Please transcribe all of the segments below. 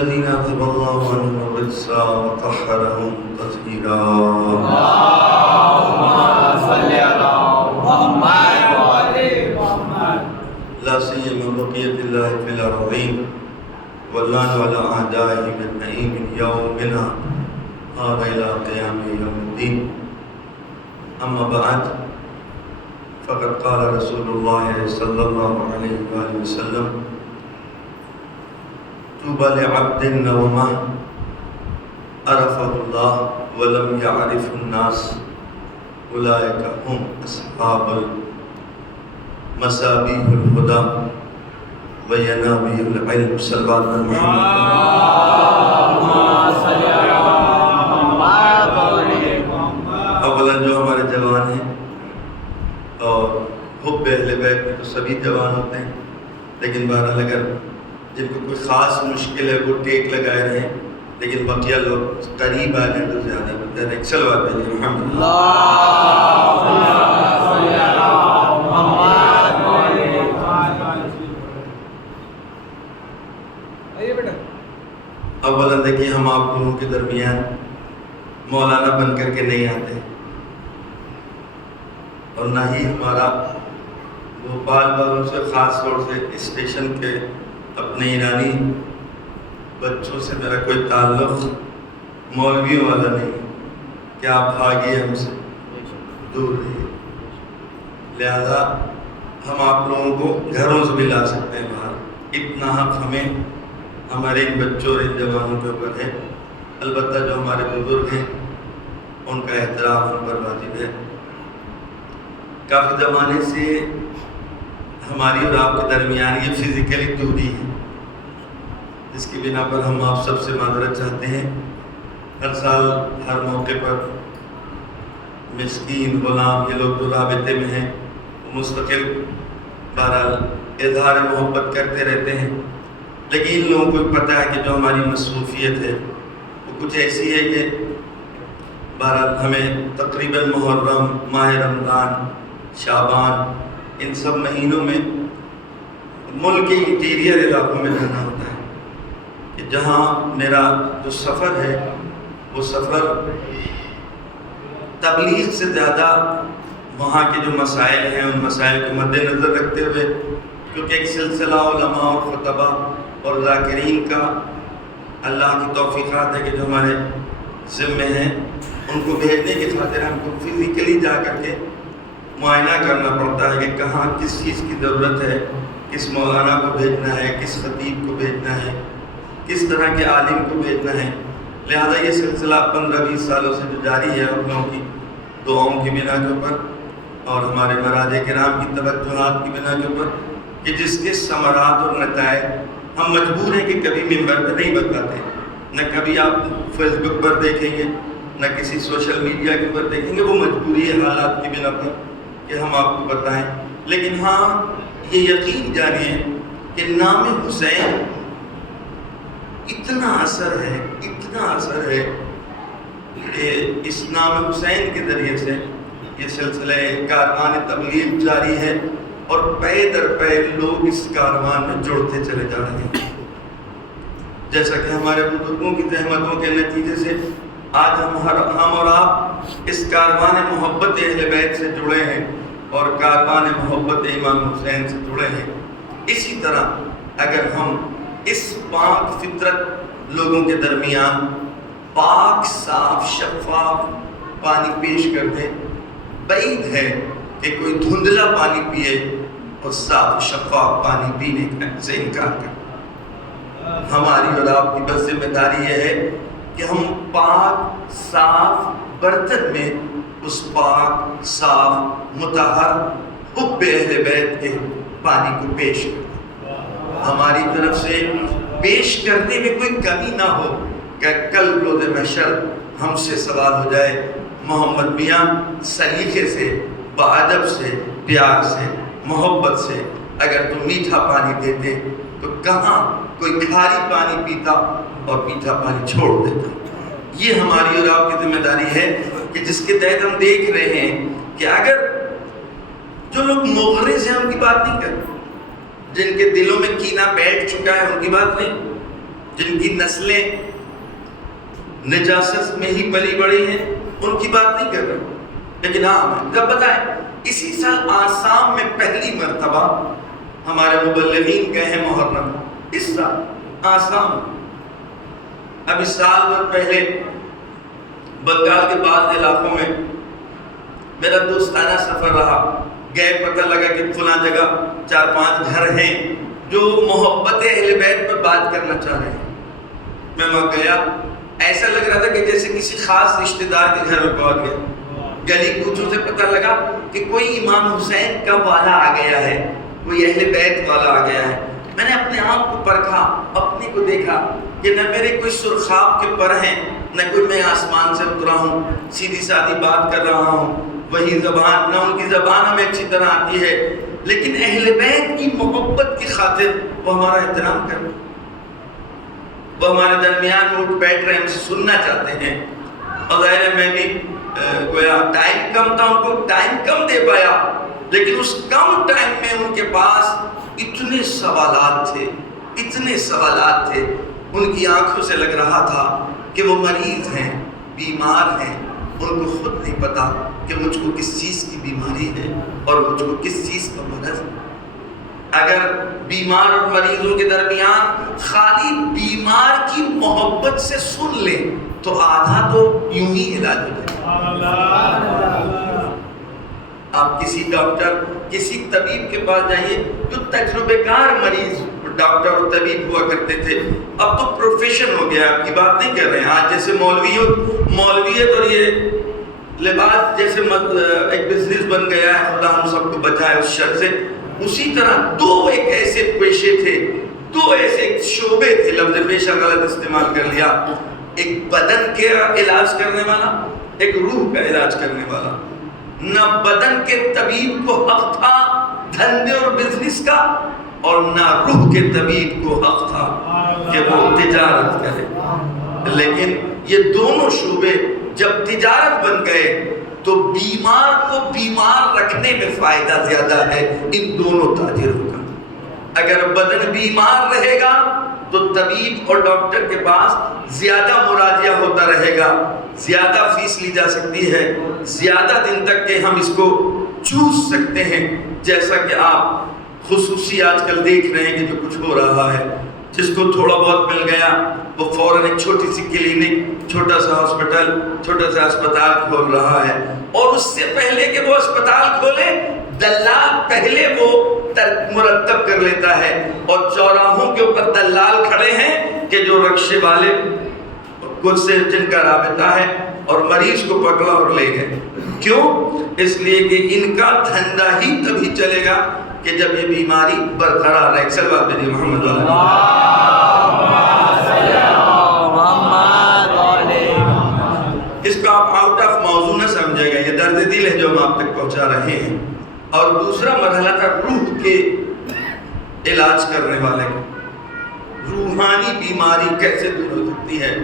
الذين أذهب الله عنهم الرجس وطهرهم تطهيرا. اللهم صل على محمد وعلى محمد. لا سيما بقية الله في الأرضين واللعن على أعدائهم أجمعين من يومنا هذا إلى قيام يوم الدين. أما بعد فقد قال رسول الله صلى الله عليه وآله وسلم: طوبى لعبد نومه عرفه الله ولم يعرف الناس أولئك هم أصحاب مصابيح الهدى وينابيع العلم. صلوات محمد. اولا جو ہمارے جوان ہیں اور حب اہل بیت میں تو سبھی جوان ہوتے ہیں، لیکن بہرحال اگر جن کو کوئی خاص مشکل ہے وہ ٹیک لگائے رہے ہیں، لیکن بقیہ لوگ قریب آ جائیں تو زیادہ بہتر ہے. صلوات پڑھیے محمد. اولا دیکھیے، ہم آپ لوگوں کے درمیان مولانا بن کر کے نہیں آتے، اور نہ ہی ہمارا بھوپال والوں سے خاص طور سے اسٹیشن کے اپنے ایرانی بچوں سے میرا کوئی تعلق مولویوں والا نہیں کہ آپ بھاگیے ہم سے، دور رہیے. لہذا ہم آپ لوگوں کو گھروں سے بھی لا سکتے ہیں باہر. اتنا حق ہمیں ہمارے ان بچوں اور ان جوانوں کے اوپر ہے. البتہ جو ہمارے بزرگ ہیں ان کا احترام ہم پر واجب ہے. کافی زمانے سے ہماری اور آپ کے درمیان یہ فزیکلی دوری ہے، جس کی بنا پر ہم آپ سب سے معذرت چاہتے ہیں. ہر سال ہر موقع پر مسکین غلام یہ لوگ جو رابطے میں ہیں وہ مستقل بہرحال اظہار محبت کرتے رہتے ہیں، لیکن ان لوگوں کو پتہ ہے کہ جو ہماری مصروفیت ہے وہ کچھ ایسی ہے کہ بہرحال ہمیں تقریباً محرم، ماہ رمضان، شعبان، ان سب مہینوں میں ملک کے انٹیریئر علاقوں میں جانا ہوتا ہے. کہ جہاں میرا جو سفر ہے وہ سفر تبلیغ سے زیادہ وہاں کے جو مسائل ہیں ان مسائل کو مد نظر رکھتے ہوئے، کیونکہ ایک سلسلہ علماء اور خطبہ اور ذاکرین کا اللہ کی توفیقات ہے کہ جو ہمارے ذمے ہیں ان کو بھیجنے کی خاطر ہم کو فزیکلی جا کر کے معائنہ کرنا پڑتا ہے کہ کہاں کس چیز کی ضرورت ہے، کس مولانا کو بھیجنا ہے، کس خطیب کو بھیجنا ہے، کس طرح کے عالم کو بھیجنا ہے. لہذا یہ سلسلہ 15-20 سالوں سے جو جاری ہے ان لوگوں کی دعاؤں کی بنا کے اوپر اور ہمارے مراجع کرام کی توجہات کی بنا کے اوپر، کہ جس کے ثمرات اور نتائج ہم مجبور ہیں کہ کبھی ممبر پہ نہیں بتاتے، نہ کبھی آپ فیس بک پر دیکھیں گے، نہ کسی سوشل میڈیا کے اوپر دیکھیں گے. وہ مجبوری حالات کی بنا پر کہ ہم آپ کو بتائیں. لیکن ہاں یہ یقین جانیے کہ نام حسین اتنا اثر ہے کہ اس نام حسین کے ذریعے سے یہ سلسلہ کاروان تبلیغ جاری ہے، اور پے در پے لوگ اس کاروان میں جڑتے چلے جا رہے ہیں. جیسا کہ ہمارے بزرگوں کی زحمتوں کے نتیجے سے آج ہم اور آپ اس کاروان محبت اہل بیت سے جڑے ہیں اور کاروان محبت امام حسین سے جڑے ہیں. اسی طرح اگر ہم اس پاک فطرت لوگوں کے درمیان پاک صاف شفاف پانی پیش کر دیں، بعید ہے کہ کوئی دھندلا پانی پیے اور صاف شفاف پانی پینے سے انکار کرے. ہماری اور آپ کی بس ذمہ داری یہ ہے کہ ہم پاک صاف برتن میں اس پاک صاف مطہر حب اہل بیت کے پانی کو پیش کریں. ہماری طرف سے پیش کرنے میں کوئی کمی نہ ہو کہ کل روز محشر ہم سے سوال ہو جائے محمد میاں سلیقے سے، بادب سے، پیار سے، محبت سے اگر تم میٹھا پانی دیتے تو کہاں کوئی کھاری پانی پیتا اور میٹھا پانی چھوڑ دیتا. یہ ہماری اور آپ کی ذمہ داری ہے کہ جس کے تحت ہم دیکھ رہے ہیں کہ اگر جو لوگ مغرض ہیں ان کی بات نہیں کرتے، جن کے دلوں میں کینہ بیٹھ چکا ہے ان کی بات نہیں، جن کی نسلیں نجاست میں ہی پلی بڑی ہیں، ان کی بات نہیں کر رہا، لیکن ہاں جب بتائیں اسی سال آسام میں پہلی مرتبہ ہمارے مبلغین گئے ہیں محرم، اس سال آسام، اب اس سال بھر پہلے بنگال کے بعض علاقوں میں میرا دوستانہ سفر رہا، گئے پتہ لگا کہ فلاں جگہ 4-5 گھر ہیں جو محبت اہل بیت پر بات کرنا چاہ رہے ہیں۔ میں وہاں گیا، ایسا لگ رہا تھا کہ جیسے کسی خاص رشتہ دار کے گھر میں پہنچ گیا۔ گلی کوچوں سے پتہ لگا کہ کوئی امام حسین کا والا آ گیا ہے، کوئی اہل بیت والا آ گیا ہے۔ میں نے اپنے آپ کو پرکھا، اپنے کو دیکھا کہ نہ میرے کوئی سرخاب کے پر ہیں، نہ کوئی میں آسمان سے اترا ہوں، سیدھی سادھی بات کر رہا ہوں، وہی زبان، نہ ان کی زبان ہمیں اچھی طرح آتی ہے، لیکن اہل بیت کی محبت کی خاطر وہ ہمارا احترام کر رہے ہیں، وہ ہمارے درمیان میں اٹھ بیٹھ رہے ہیں، ہم سے سننا چاہتے ہیں۔ اور ظاہر ہے میں بھی گویا ٹائم کم تھا، ان کو ٹائم کم دے پایا، لیکن اس کم ٹائم میں ان کے پاس اتنے سوالات تھے، اتنے سوالات تھے، ان کی آنکھوں سے لگ رہا تھا کہ وہ مریض ہیں، بیمار ہیں، ان کو خود نہیں پتا کہ مجھ کو کس چیز کی بیماری ہے اور مجھ کو کس چیز کا مرض ہے۔ اگر بیمار اور مریضوں کے درمیان خالی بیمار کی محبت سے سن لیں تو آدھا تو یوں ہی علاج ہو جائے۔ آپ کسی ڈاکٹر، کسی طبیب کے پاس جائیے جو تجربے کار مریض ڈاکٹر اور طبیب ہوا کرتے تھے، اب تو پروفیشن ہو گیا، آپ کی بات نہیں کر رہے ہیں۔ آج جیسے مولویت اور یہ لباس جیسے ایک بزنس بن گیا ہے، خدا ہم سب کو بچائے اس شر سے، اسی طرح دو ایک ایسے پیشے تھے، دو ایسے شعبے تھے، لفظ پیشہ غلط استعمال کر لیا، ایک بدن کے علاج کرنے والا، ایک روح کا علاج کرنے والا۔ نہ بدن کے طبیب کو حق تھا دھندے اور بزنس کا، اور نہ روح کے طبیب کو حق تھا کہ وہ تجارت کرے۔ لیکن یہ دونوں شعبے جب تجارت بن گئے تو بیمار کو بیمار رکھنے میں فائدہ زیادہ ہے ان دونوں تاجروں کا۔ اگر بدن بیمار رہے گا تو طبیب اور ڈاکٹر کے پاس زیادہ مراجعہ ہوتا رہے گا، زیادہ فیس لی جا سکتی ہے، زیادہ دن تک کہ ہم اس کو چوس سکتے ہیں، جیسا کہ آپ خصوصی آج کل دیکھ رہے ہیں کہ جو کچھ ہو رہا ہے، جس کو تھوڑا بہت مل گیا وہ فوراً ایک چھوٹی سی کلینک، چھوٹا سا ہاسپٹل، چھوٹا سا اسپتال کھول رہا ہے، اور اس سے پہلے کہ وہ اسپتال کھولے دلال پہلے وہ مرتب کر لیتا ہے، اور چوراہوں کے اوپر دلال کھڑے ہیں کہ جو رکشے والے کچھ سے جن کا رابطہ ہے، اور مریض کو پکڑا اور لے گئے۔ کیوں؟ اس لیے کہ ان کا دھندا ہی تبھی چلے گا کہ جب یہ بیماری برقرار رہے۔ صلوات بھیجیے محمد علیہ۔ اس کو آپ آؤٹ آف موضوع نہ سمجھے گا، یہ درد دل ہے جو ہم آپ تک پہنچا رہے ہیں۔ اور دوسرا مرحلہ تھا روح کے علاج کرنے والے کو، روحانی بیماری کیسے دور ہو سکتی ہے،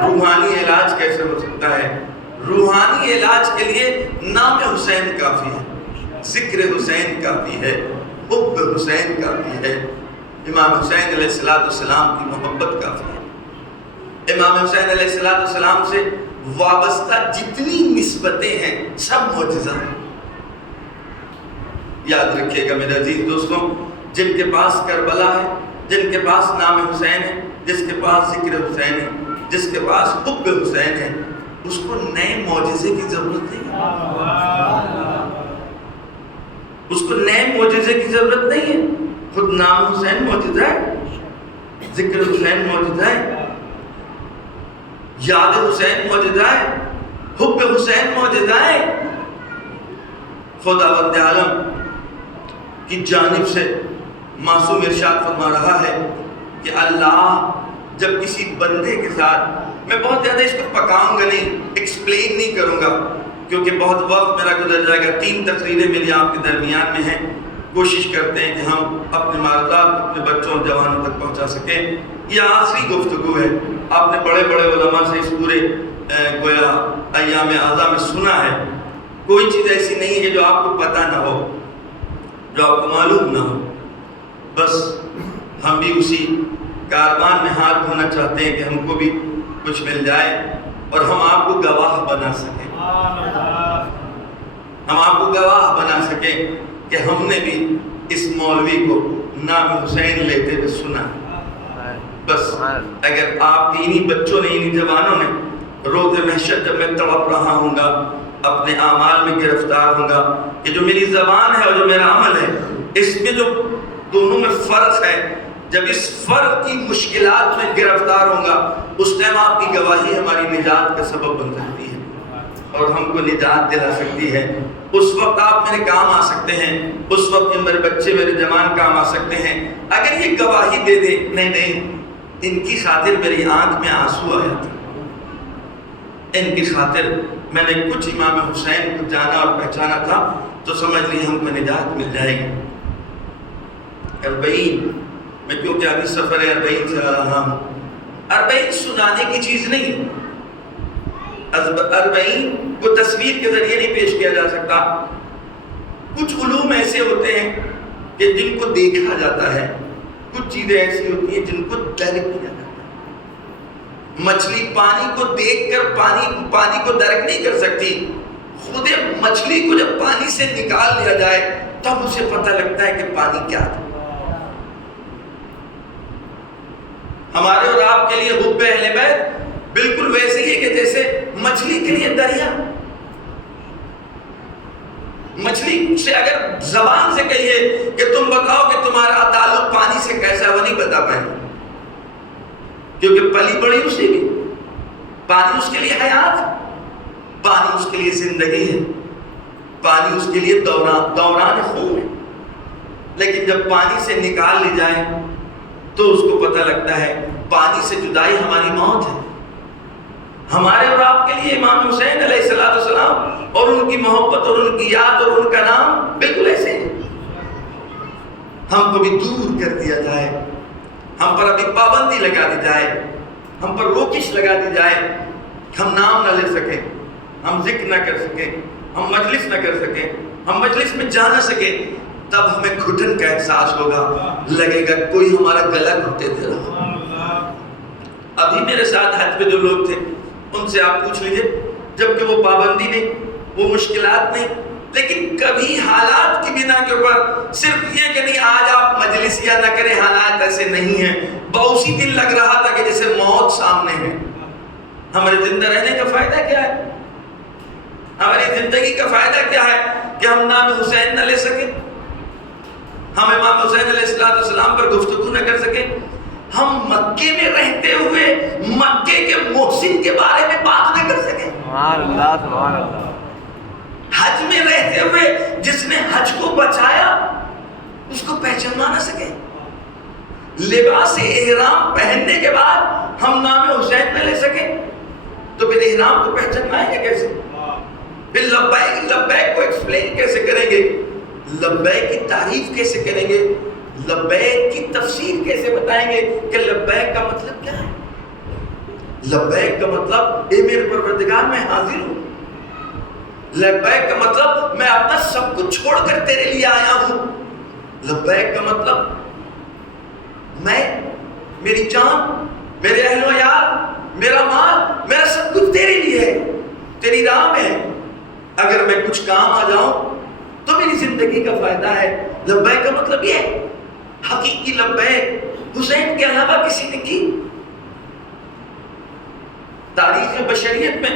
روحانی علاج کیسے ہو سکتا ہے۔ روحانی علاج کے لیے نام حسین کافی ہے، ذکر حسین کافی ہے، حب حسین کافی ہے، امام حسین علیہ السلام کی محبت کافی ہے۔ امام حسین علیہ السلام سے وابستہ جتنی نسبتیں ہیں سب معجزہ ہیں۔ یاد رکھیے گا میرے عزیز دوستوں، جن کے پاس کربلا ہے، جن کے پاس نام حسین ہے، جس کے پاس ذکر حسین ہے، جس کے پاس حب حسین ہے، اس کو نئے معجزے کی ضرورت نہیں ہے، اس کو نئے معجزے کی ضرورت نہیں ہے۔ خود نام حسین معجزہ ہے، ذکر حسین معجزہ ہے، یاد حسین معجزہ ہے، حب حسین معجزہ ہے۔ خداوند عالم کی جانب سے معصوم ارشاد فرما رہا ہے کہ اللہ جب کسی بندے کے ساتھ، میں بہت زیادہ اس کو پکاؤں گا نہیں، ایکسپلین نہیں کروں گا کیونکہ بہت وقت میرا گزر جائے گا۔ 3 تقریریں میری آپ کے درمیان میں ہیں، کوشش کرتے ہیں کہ ہم اپنے معلومات اپنے بچوں اور جوانوں تک پہنچا سکیں۔ یہ آخری گفتگو ہے، آپ نے بڑے بڑے علماء سے اس پورے گویا ایام اعظم میں سنا ہے، کوئی چیز ایسی نہیں ہے کہ جو آپ کو پتہ نہ ہو، جو آپ کو معلوم نہ ہو۔ بس ہم بھی اسی کاروان میں ہاتھ دھونا چاہتے ہیں کہ ہم کو بھی کچھ مل جائے اور ہم آپ کو گواہ بنا سکیں، ہم آپ کو گواہ بنا سکیں کہ ہم نے بھی اس مولوی کو نام حسین لیتے ہوئے سنا۔ بس اگر آپ کے انہی بچوں نے، انہی جوانوں نے روز محشر جب میں تڑپ رہا ہوں گا، اپنے اعمال میں گرفتار ہوں گا کہ جو میری زبان ہے اور جو میرا عمل ہے، اس میں جو دونوں میں فرق ہے، جب اس فرق کی مشکلات میں گرفتار ہوں گا، اس ٹائم آپ کی گواہی ہماری نجات کا سبب بن سکتی ہے اور ہم کو نجات دلا سکتی ہے۔ اس وقت آپ میرے کام آ سکتے ہیں، اس وقت میرے بچے، میرے جوان کام آ سکتے ہیں۔ اگر یہ گواہی دے دے نہیں ان کی خاطر میری آنکھ میں آنسو آیا تھا، ان کی خاطر میں نے کچھ امام حسین کو جانا اور پہچانا تھا، تو سمجھ لی ہم کو نجات مل جائے گی۔ 40 میں کیونکہ ابھی سفر 40 چلا رہا ہوں، 40 سنانے کی چیز نہیں، 40 کو تصویر کے ذریعے نہیں پیش کیا جا سکتا۔ کچھ علوم ایسے ہوتے ہیں کہ جن کو دیکھا جاتا ہے، کچھ چیزیں ایسی ہوتی ہیں جن کو درک کیا جاتا ہے۔ مچھلی پانی کو دیکھ کر پانی کو درک نہیں کر سکتی، خود مچھلی کو جب پانی سے نکال لیا جائے تب اسے پتہ لگتا ہے کہ پانی کیا تھا۔ ہمارے اور آپ کے لیے حب اہل بیت بالکل ویسے ہی ہے کہ جیسے مچھلی کے لیے دریا۔ مچھلی سے اگر زبان سے کہیے کہ تم بتاؤ کہ تمہارا تعلق پانی سے کیسا، وہ نہیں بتا پائے، کیونکہ پلی بڑی اسی بھی۔ پانی اس کے لیے حیات، پانی اس کے لیے زندگی ہے، پانی اس کے لیے دوران خون ہے۔ لیکن جب پانی سے نکال لی جائے تو اس کو پتہ لگتا ہے پانی سے جدائی ہماری موت ہے۔ ہمارے اور آپ کے لیے امام حسین علیہ السلام اور ان کی محبت اور ان کی یاد اور ان کا نام بالکل ایسے ہے۔ ہم کو بھی دور کر دیا جائے، ہم پر ابھی پابندی لگا دی جائے، ہم پر روکش لگا دی جائے، ہم نام نہ لے سکیں، ہم ذکر نہ کر سکیں، ہم مجلس نہ کر سکیں، ہم مجلس میں جا نہ سکیں، تب ہمیں گھٹن کا احساس ہوگا، لگے گا کوئی ہمارا گلا گھٹے دے رہا۔ ابھی میرے ساتھ حج میں جو لوگ تھے ان سے آپ پوچھ لیجئے، جبکہ وہ پابندی نہیں، وہ مشکلات نہیں، لیکن کبھی حالات کی بنا کے اوپر صرف یہ کہ نہیں آج آپ مجلس یا نہ کریں، حالات ایسے نہیں ہیں، اسی دن لگ رہا تھا کہ جیسے موت سامنے ہے۔ ہمارے زندہ رہنے کا فائدہ کیا ہے؟ ہماری زندگی کا فائدہ کیا ہے کہ ہم نام حسین نہ لے سکیں، ہم امام حسین علیہ السلام پر گفتگو نہ کر سکیں، ہم مکے میں رہتے ہوئے مکے کے محسن کے بارے میں بات نہ کر سکیں، سبحان اللہ سبحان اللہ، حج میں رہتے ہوئے جس نے حج کو بچایا اس کو پہچانا نہ سکیں، لباس احرام پہننے کے بعد ہم نام حسین نہ لے سکیں، تو پھر احرام کو پہچانائیں گے کیسے؟ پھر لبیک کو ایکسپلین کیسے کریں گے؟ لبیک کی تعریف کیسے کریں گے؟ لبیک کی تفسیر کیسے بتائیں گے کہ لبیک کا مطلب کیا ہے؟ لبیک کا مطلب اے میرے پروردگار میں حاضر ہوں، لبیک کا مطلب میں اپنا سب کچھ چھوڑ کر تیرے لیے آیا ہوں، لبیک کا مطلب میں، میری جان، میرے اہل و عیال، میرا مال، میرا سب کچھ تیرے لیے ہے، تیری راہ میں ہے، اگر میں کچھ کام آ جاؤں تو میری زندگی کا فائدہ ہے۔ لبیک کا مطلب یہ ہے، حقیقی لبیک حسین کے علاوہ کسی نے کی؟ تاریخ بشریت میں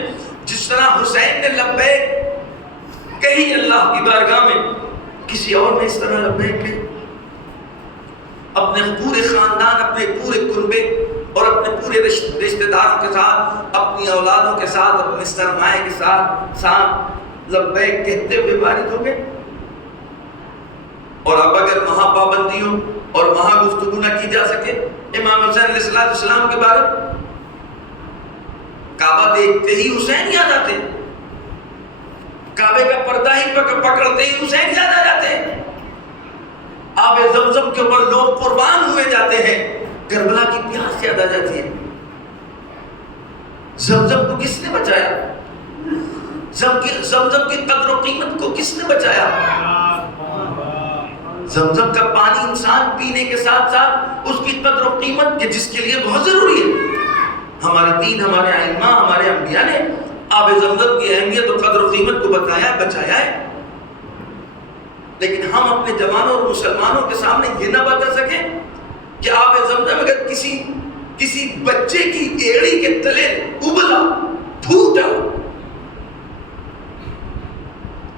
جس طرح حسین نے لبیک کہی اللہ کی بارگاہ میں، کسی اور نے اس طرح لبیک کہی؟ اپنے پورے خاندان، اپنے پورے کنبے اور اپنے پورے رشتہ داروں کے ساتھ، اپنی اولادوں کے ساتھ، اپنے سرمایہ کے ساتھ لبیک کہتے ہوئے وارد ہو گئے۔ اور اب اگر وہاں پابندی ہو اور وہاں گفتگو نہ کی جا سکے امام حسین علیہ السلام کے بارے، کعبہ دیکھتے ہی حسین یاد آتے، کعبے کا پردہ ہی پکڑتے ہی حسین یاد آ جاتے ہیں، آب زمزم کے اوپر لوگ قربان ہوئے جاتے ہیں، کربلا کی پیاس یاد آ جاتی ہے۔ زمزم کو کس نے بچایا؟ زمزم کی قدر و قیمت کو کس نے بچایا؟ زمزم کا پانی انسان پینے کے ساتھ ساتھ اس کی قدر و قیمت کے جس کے لیے بہت ضروری ہے، ہمارے دین، ہمارے ائمہ، ہمارے انبیاء نے آب زمزم کی اہمیت اور قدر و قیمت کو بتایا، بچایا ہے، لیکن ہم اپنے جوانوں اور مسلمانوں کے سامنے یہ نہ بتا سکیں کہ آب زمزم اگر کسی بچے کی ایڑی کے تلے ابلا پھوٹا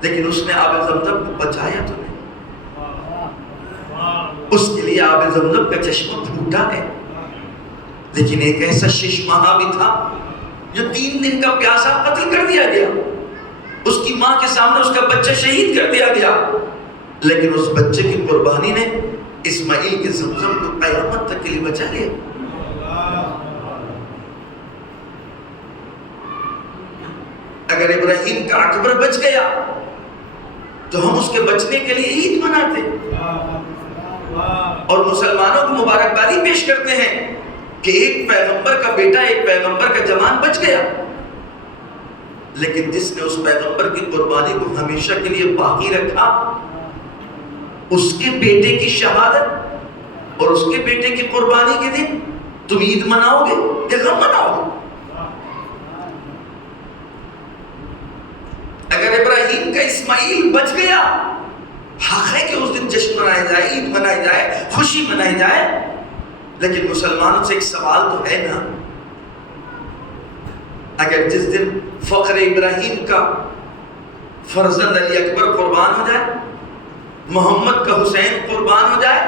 لیکن اس نے آب زمزم کو بچایا تو نہیں، اس کے لیے آب زمزم کا چشمہ پھوٹا ہے، لیکن ایک ایسا ششمہا بھی تھا جو 3 دن کا پیاسا قتل کر دیا گیا، اس کی ماں کے سامنے اس کا بچہ شہید کر دیا گیا، لیکن اس بچے کی قربانی نے اسماعیل کے زمزم کو قیامت تک کے لیے بچا لیا۔ اگر ابراہیم کا اکبر بچ گیا تو ہم اس کے بچنے کے لیے عید مناتے اور مسلمانوں کو مبارکبادی پیش کرتے ہیں کہ ایک پیغمبر کا بیٹا، ایک پیغمبر کا جوان بچ گیا، لیکن جس نے اس پیغمبر کی قربانی کو ہمیشہ کے لیے باقی رکھا، اس کے بیٹے کی شہادت اور اس کے بیٹے کی قربانی کے دن تم عید مناؤ گے یا غم مناؤ گے؟ اگر ابراہیم کا اسماعیل بچ گیا، حق ہے کہ اس دن جشن منایا جائے، عید منائی جائے، خوشی منائی جائے، لیکن مسلمانوں سے ایک سوال تو ہے نا، اگر جس دن فخر ابراہیم کا فرزند علی اکبر قربان ہو جائے، محمد کا حسین قربان ہو جائے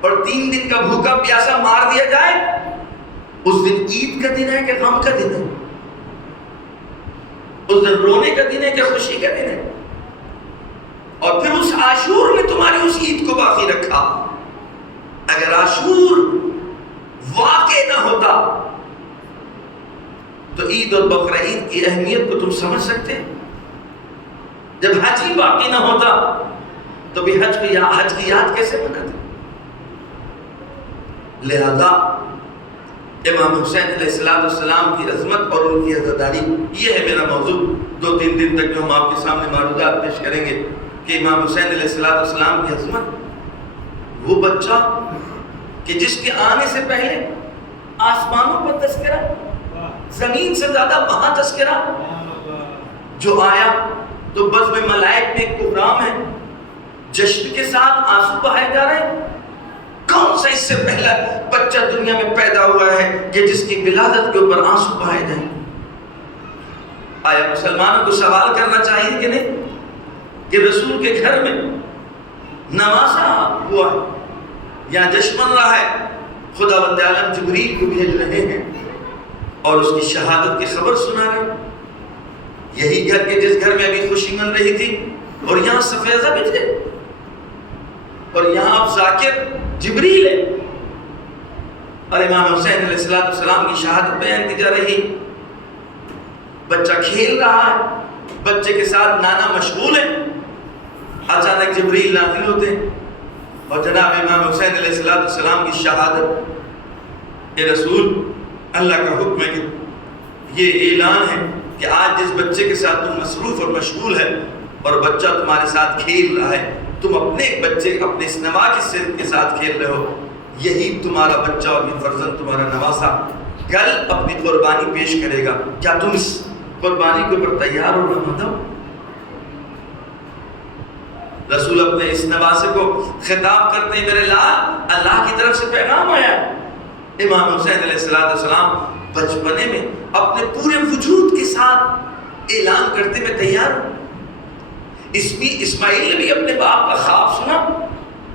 اور 3 دن کا بھوکا پیاسا مار دیا جائے، اس دن عید کا دن ہے کہ غم کا دن ہے؟ اس دن رونے کا دن ہے کہ خوشی کا دن ہے؟ اور پھر اس عاشور نے تمہاری اس عید کو باقی رکھا۔ اگر عاشور واقع نہ ہوتا تو عید اور بقرہ عید کی اہمیت کو تم سمجھ سکتے؟ جب حج ہی باقی نہ ہوتا تو بھی حج کی یاد کیسے مناتے؟ لہذا امام حسین علیہ السلام کی عظمت اور ان کی عزاداری، یہ ہے میرا موضوع۔ 2-3 دن تک جو ہم آپ کے سامنے معروضات پیش کریں گے کہ امام حسین علیہ السلام کی عظمت، وہ بچہ کہ جس کے آنے سے پہلے آسمانوں پر تذکرہ، زمین سے زیادہ وہاں تذکرہ، جو آیا تو بزم ملائک میں ایک پروگرام ہے، جشن کے ساتھ آنسو بہائے جا رہے ہیں۔ کون سا اس سے پہلا بچہ دنیا میں پیدا ہوا ہے کہ جس کی ولادت کے اوپر آنسو بہائے جائیں؟ آیا مسلمانوں کو سوال کرنا چاہیے کہ نہیں کہ رسول کے گھر میں نواسا ہوا ہے، یہاں جشن من رہا ہے، خداوند عالم جبریل کو بھیج رہے ہیں اور اس کی شہادت کی خبر سنا رہے ہیں۔ یہی گھر کے جس گھر میں ابھی خوشی من رہی تھی اور یہاں سفیدہ بچ گئے، اور یہاں اب ذاکر جبریل ہے، اور امام حسین علیہ السلام کی شہادت بیان کی جا رہی۔ بچہ کھیل رہا ہے، بچے کے ساتھ نانا مشغول ہے، اچانک جبریل نازل ہوتے ہیں اور جناب امام حسین علیہ السلام کی شہادت۔ اے رسول، اللہ کا حکم ہے کہ یہ اعلان ہے کہ آج جس بچے کے ساتھ تم مصروف اور مشغول ہے اور بچہ تمہارے ساتھ کھیل رہا ہے، تم اپنے ایک بچے، اپنے اس نوا کی صرف کے ساتھ کھیل رہے ہو، یہی تمہارا بچہ اور یہ فرزند تمہارا نواسا کل اپنی قربانی پیش کرے گا، کیا تم اس قربانی کے اوپر تیار ہو رہا؟ رسول اپنے اس نواسے کو خطاب کرتے ہیں، میرے لال، اللہ کی طرف سے پیغام آیا۔ امام حسین علیہ السلام بچپنے میں اپنے پورے وجود کے ساتھ اعلان کرتے میں تیار ہوں۔ اسماعیل نے بھی اپنے باپ کا خواب سنا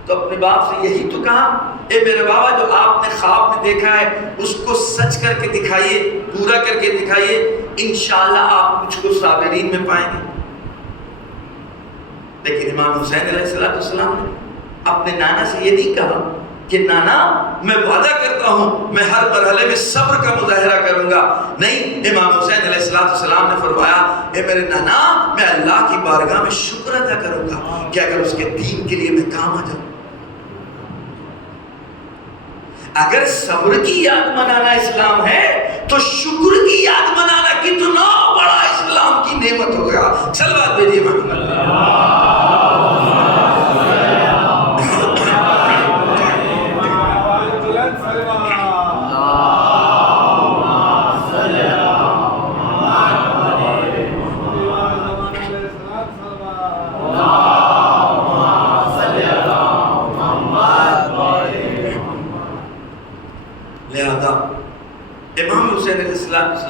تو اپنے باپ سے یہی تو کہا، اے میرے بابا، جو آپ نے خواب میں دیکھا ہے اس کو سچ کر کے دکھائیے، پورا کر کے دکھائیے، انشاءاللہ آپ مجھ کو صابرین میں پائیں گے۔ لیکن امام حسین علیہ السلام نے اپنے نانا سے یہ نہیں کہا کہ نانا میں وعدہ کرتا ہوں میں ہر مرحلے میں صبر کا مظاہرہ کروں گا، نہیں، امام حسین علیہ السلام نے فرمایا، اے میرے نانا، میں اللہ کی بارگاہ میں شکر ادا کروں گا کہ اگر اس کے دین کے لیے میں کام آ جاؤں۔ اگر صبر کی یاد منانا اسلام ہے تو شکر کی یاد منانا کتنا بڑا اسلام کی نعمت ہو گیا۔ صلوات بھیجیے محمد۔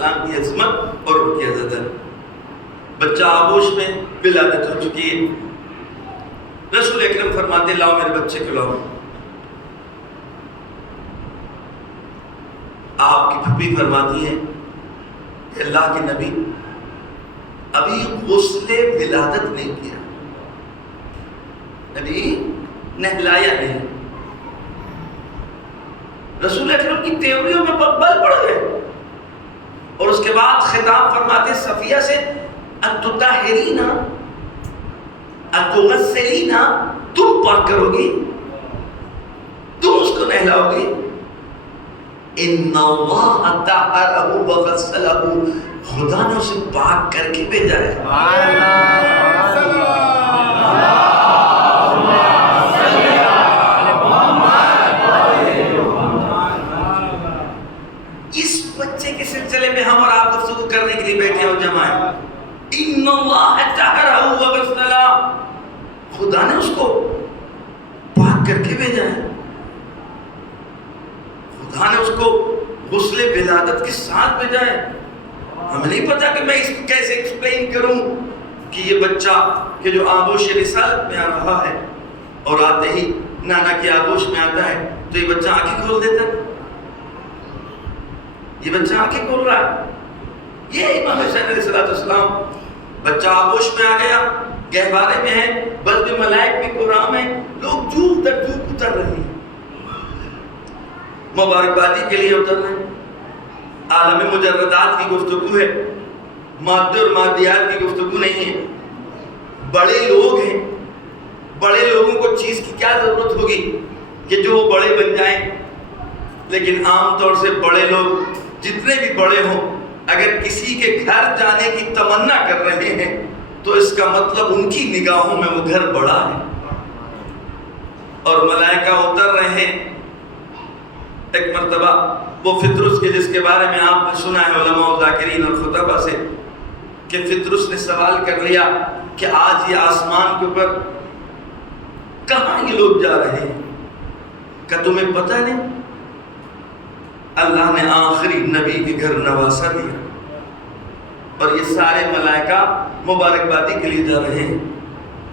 السلام کی عظمت اور ان کی عزت. بچہ آغوش میں ولادت ہو چکی ہے. رسول اکرم فرماتے لاؤ میرے بچے کو لاؤ. آپ کی پھپھی فرماتی ہے کہ اللہ کے نبی ابھی غسل ولادت نہیں کیا, نبی نہلایا نہیں. رسول اکرم کی تیوریوں میں بل پڑ گئے اور اس کے بعد خطاب فرماتے صفیہ سے اتطہرینا اتغسلینا, تم پاک کرو گی, تم اس کو نہلاؤ گی. ان اللہ طہرہ وغسلہ, خدا نے اسے پاک کر کے بھیجا ہے. اس بچے کے سلسلے میں ہم اور آپ گفتگو کرنے کے لیے بیٹھے اور جمع ہیں. ان اللہ طہرہ وغسلہ, خدا نے اس کو پاک کر کے بھیجا ہے. خدا نے اس کو غسل ولادت کے ساتھ بھیجا ہے. ہمیں نہیں پتا کہ میں اس کو کیسے ایکسپلین کروں کہ یہ بچہ کہ جو آغوش رسالت میں آ رہا ہے اور آتے ہی نانا کی آغوش میں آتا ہے تو یہ بچہ آنکھیں کھول دیتا ہے. یہ بچہ آنکھیں کھول رہا ہے. یہ امام حسین علیہ السلام بچہ آغوش میں آ گیا, گہوارے میں ہے, بس میں ملائک میں قرآن ہے, لوگ جھوک در جھوک اتر رہے ہیں, مبارکبادی کے لیے اتر رہے ہیں. عالم مجردات کی گفتگو ہے, مادے اور مادیات کی گفتگو نہیں ہے. بڑے لوگ ہیں, بڑے لوگوں کو چیز کی کیا ضرورت ہوگی کہ جو وہ بڑے بن جائیں. لیکن عام طور سے بڑے لوگ جتنے بھی بڑے ہوں اگر کسی کے گھر جانے کی تمنا کر رہے ہیں تو اس کا مطلب ان کی نگاہوں میں وہ گھر بڑا ہے. اور ملائکہ اتر رہے ہیں. ایک مرتبہ وہ فطرس کے جس کے بارے میں آپ نے سنا ہے علماء و ذاکرین اور خطبہ سے کہ فطرس نے سوال کر لیا کہ آج یہ آسمان کے اوپر کہاں یہ لوگ جا رہے ہیں, کہ تمہیں پتہ نہیں؟ اللہ نے آخری نبی کے گھر نواسا دیا اور یہ سارے ملائکہ مبارکبادی کے لیے جا رہے ہیں.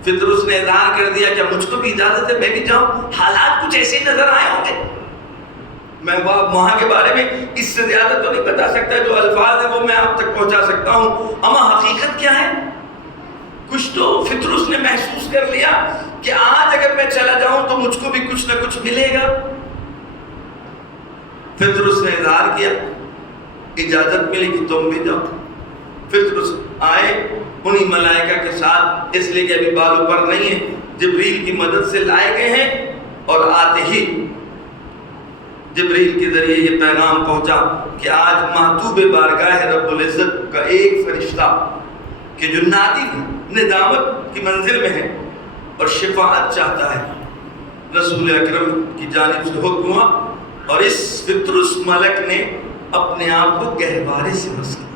فطرس نے اظہار کر دیا کہ مجھ کو بھی اجازت ہے میں بھی جاؤں, حالات کچھ ایسے نظر آئے ہوں گے, میں وہاں کے بارے میں اس سے زیادہ تو نہیں بتا سکتا, جو الفاظ ہیں وہ میں آپ تک پہنچا سکتا ہوں, اما حقیقت کیا ہے کچھ تو فطرس نے محسوس کر لیا کہ آج اگر میں چلا جاؤں تو مجھ کو بھی کچھ نہ کچھ ملے گا. فطرس نے اظہار کیا, اجازت ملی کہ تم بھی جاؤ. فطرس آئے انہی ملائکہ کے ساتھ, اس لیے کہ ابھی بال اوپر نہیں ہے, جبریل کی مدد سے لائے گئے ہیں. اور آتے ہی جبریل کے ذریعے یہ پیغام پہنچا کہ آج محتوب بارگاہ رب العزت کا ایک فرشتہ کہ جو نادی ندامت کی منزل میں ہے اور شفاعت چاہتا ہے, رسول اکرم کی جانب سے حکم ہوا اور اس فطرس ملک نے اپنے آپ کو گہوارے سے بس کیا.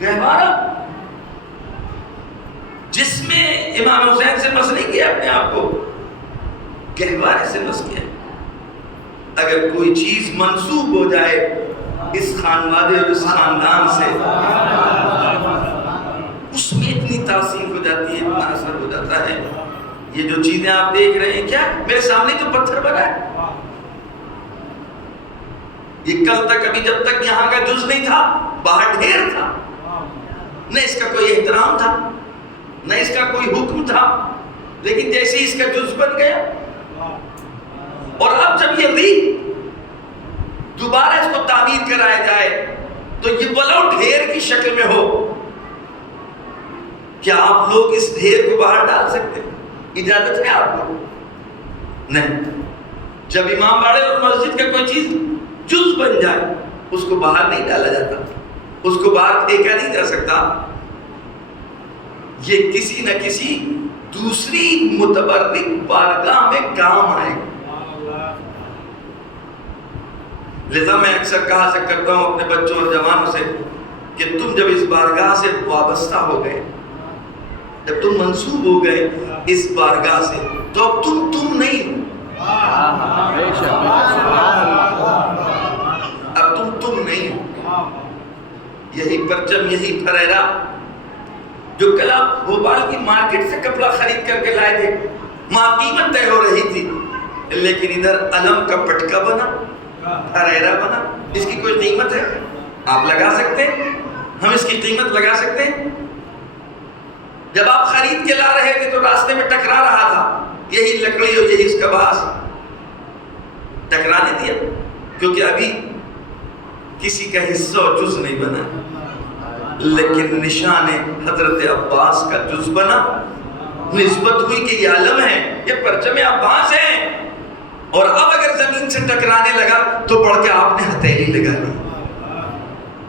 گہوارہ جس میں امام حسین سے مس نہیں کیا, اپنے آپ کو گہوارے سے مس کیا. اگر کوئی چیز منسوب ہو جائے اس خانوادے اور اس خاندان سے, اس میں اتنی تاثیر ہو جاتی ہے, اتنا اثر ہو جاتا ہے. یہ جو چیزیں آپ دیکھ رہے ہیں, کیا میرے سامنے تو پتھر بنا ہے, یہ کل تک ابھی جب تک یہاں کا جز نہیں تھا باہر ڈھیر تھا, نہ اس کا کوئی احترام تھا نہ اس کا کوئی حکم تھا. لیکن جیسے اس کا جز بن گیا اور اب جب یہ ری دوبارہ اس کو تعمیر کرایا جائے تو یہ بلو ڈھیر کی شکل میں ہو, کیا آپ لوگ اس ڈھیر کو باہر ڈال سکتے ہیں؟ اجازت ہے آپ کو؟ نہیں. جب امام باڑے اور مسجد کا کوئی چیز جز بن جائے اس کو باہر نہیں ڈالا جاتا, اس کو باہر پھینکا نہیں جا سکتا. یہ کسی نہ کسی دوسری متبرک بارگاہ میں کام آئے گا. لذا میں اکثر کہا کرتا ہوں اپنے بچوں اور جوانوں سے کہ تم جب اس بارگاہ سے وابستہ ہو گئے, جب تم منسوب ہو گئے اس بارگاہ سے تو اب تم نہیں ہو، اب تم نہیں ہو. یہی پرچم، یہی پھریرا جو کل آپ بھوپال کی مارکیٹ سے کپڑا خرید کر کے لائے تھے، ماں قیمت طے ہو رہی تھی، لیکن ادھر علم کا پٹکا بنا، پھریرا بنا. اس کی کوئی قیمت ہے؟ آپ لگا سکتے ہیں؟ ہم اس کی قیمت لگا سکتے ہیں؟ جب آپ خرید کے لا رہے تھے تو راستے میں ٹکرا رہا تھا، یہی لکڑی اور یہی اس کا باس ٹکرانے دیا، کیونکہ ابھی کسی کا حصہ اور جز نہیں بنا، لیکن نشان حضرت عباس کا جز بنا. نسبت ہوئی کہ یہ علم ہے، یہ پرچم عباس ہے. اور اب اگر زمین سے ٹکرانے لگا تو پڑھ کے آپ نے ہتھیلی لگا لی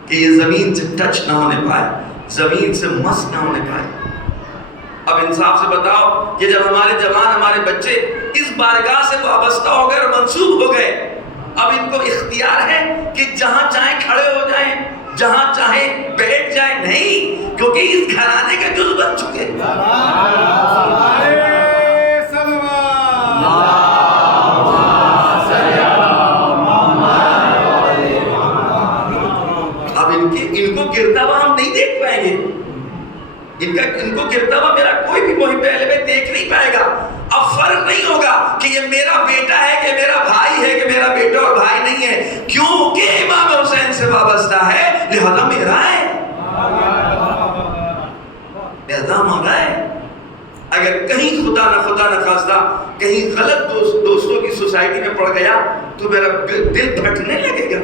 کہ یہ زمین سے ٹچ نہ ہونے پائے، زمین سے مس نہ ہونے پائے. اب انصاف سے بتاؤ کہ جب ہمارے جوان، ہمارے بچے اس بارگاہ سے وابستہ ہو گئے اور منسوب ہو گئے، اب ان کو اختیار ہے کہ جہاں چاہیں کھڑے ہو جائیں، جہاں چاہیں بیٹھ جائیں؟ نہیں، کیونکہ اس گھرانے کا جز بن چکے. اب ان کو گرتا ہوا ہم نہیں دیکھ پائیں گے، ان کو گرتا ہوا میرا کوئی بھی محب اہل بیت دیکھ نہیں پائے گا. اب فرق نہیں ہوگا کہ یہ میرا بیٹا ہے کہ میرا بھائی ہے کہ میرا بیٹا اور بھائی نہیں ہے، کیونکہ امام حسین سے وابستہ ہے لہذا میرا ہے، لہذا ہمارا ہے. اگر کہیں خدا نہ خواستہ کہیں غلط دوستوں کی سوسائٹی میں پڑ گیا تو میرا دل پھٹنے لگے گا.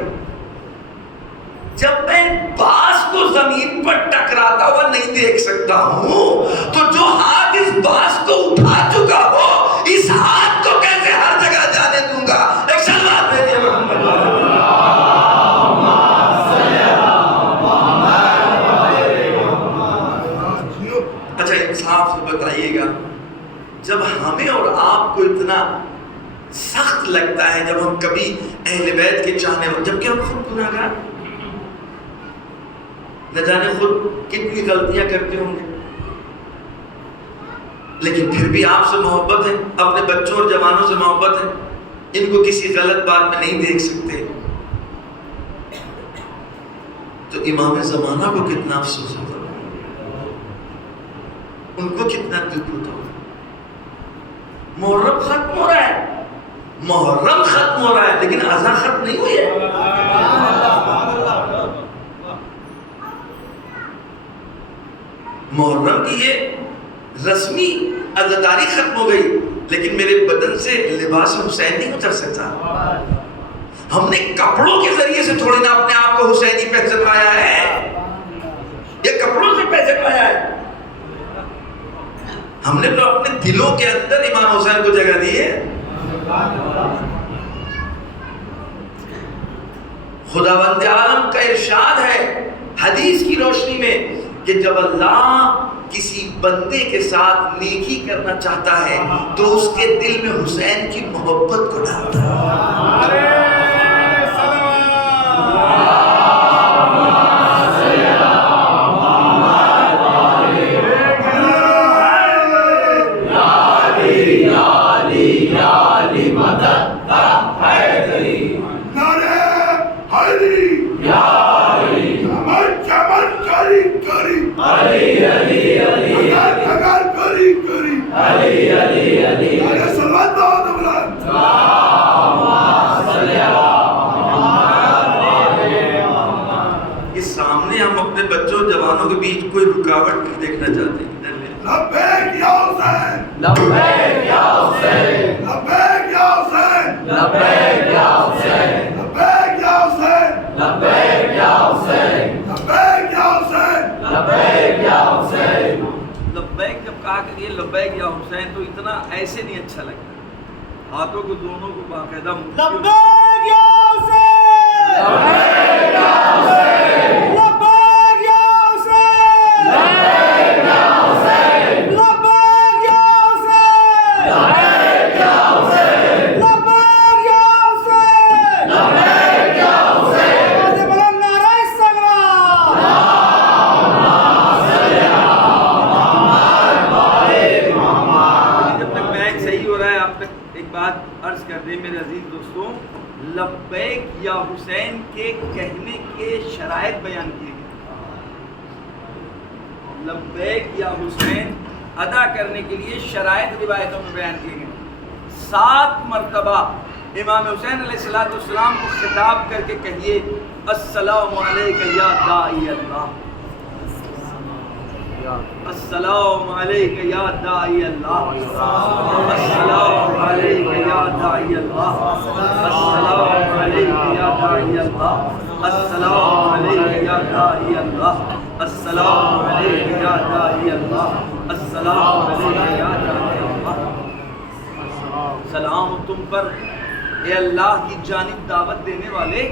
جب میں باس کو زمین پر ٹکراتا ہوا نہیں دیکھ سکتا ہوں تو جو ہاتھ اس باس کو اٹھا چکا ہو، اس ہاتھ کو کیسے ہر جگہ جانے دوں گا؟ ایک سلوات بھیجیے محمد. اچھا انصاف سے بتائیے گا، جب ہمیں اور آپ کو اتنا سخت لگتا ہے جب ہم کبھی اہل بیت کے چاہنے والے، جبکہ ہم خود گناہگار، نہ جانے خود کتنی غلطیاں کرتے ہوں گے، لیکن پھر بھی آپ سے محبت ہے، اپنے بچوں اور جوانوں سے محبت ہے، ان کو کسی غلط بات میں نہیں دیکھ سکتے، تو امام زمانہ کو کتنا افسوس ہوتا، ان کو کتنا دکھ ہوتا. محرم ختم ہو رہا ہے، محرم ختم ہو رہا ہے، لیکن اذان ختم نہیں ہوئی ہے. محرم کی یہ رسمی عزاداری ختم ہو گئی، لیکن میرے بدن سے لباس حسین نہیں اتر سکتا. ہم نے کپڑوں کے ذریعے سے تھوڑی نہ اپنے آپ کو حسینی پہچانوایا ہے، یہ کپڑوں سے پہچانوایا ہے. ہم نے تو اپنے دلوں کے اندر امام حسین کو جگہ دی ہے. خداوند عالم کا ارشاد ہے حدیث کی روشنی میں کہ جب اللہ کسی بندے کے ساتھ نیکی کرنا چاہتا ہے تو اس کے دل میں حسین کی محبت کو ڈالتا ہے. کے بیچ کوئی رکاوٹ نہیں دیکھنا چاہتے. لبیک یا حسین، لبیک یا حسین، لبیک یا حسین، لبیک یا حسین، لبیک یا حسین، لبیک یا حسین، لبیک یا حسین، لبیک یا حسین. لبیک جب کہا کہ یہ لبیک یا حسین تو اتنا ایسے نہیں اچھا لگتا، ہاتھوں کو دونوں کو باقاعدہ لبیک یا حسین، لبیک یا حسین، تک ایک بات عرض کر دیں میرے عزیز دوستوں، لبیک یا حسین کے کہنے کے شرائط بیان کیے گئے. لبیک یا حسین ادا کرنے کے لیے شرائط روایتوں میں بیان کیے گئے. 7 مرتبہ امام حسین علیہ السلام کو خطاب کر کے کہیے السلام علیکہ یا داعی اللہ، السلام علیکہ یا داعی اللہ، السلام علیکہ یا داعی اللہ، السلام علیکہ یا داعی اللہ، السلام علیکہ یا داعی اللہ، السلام علیکہ یا داعی اللہ، السلام علیکہ یا داعی اللہ. سلام تم پر اے اللہ کی جانب دعوت دینے والے،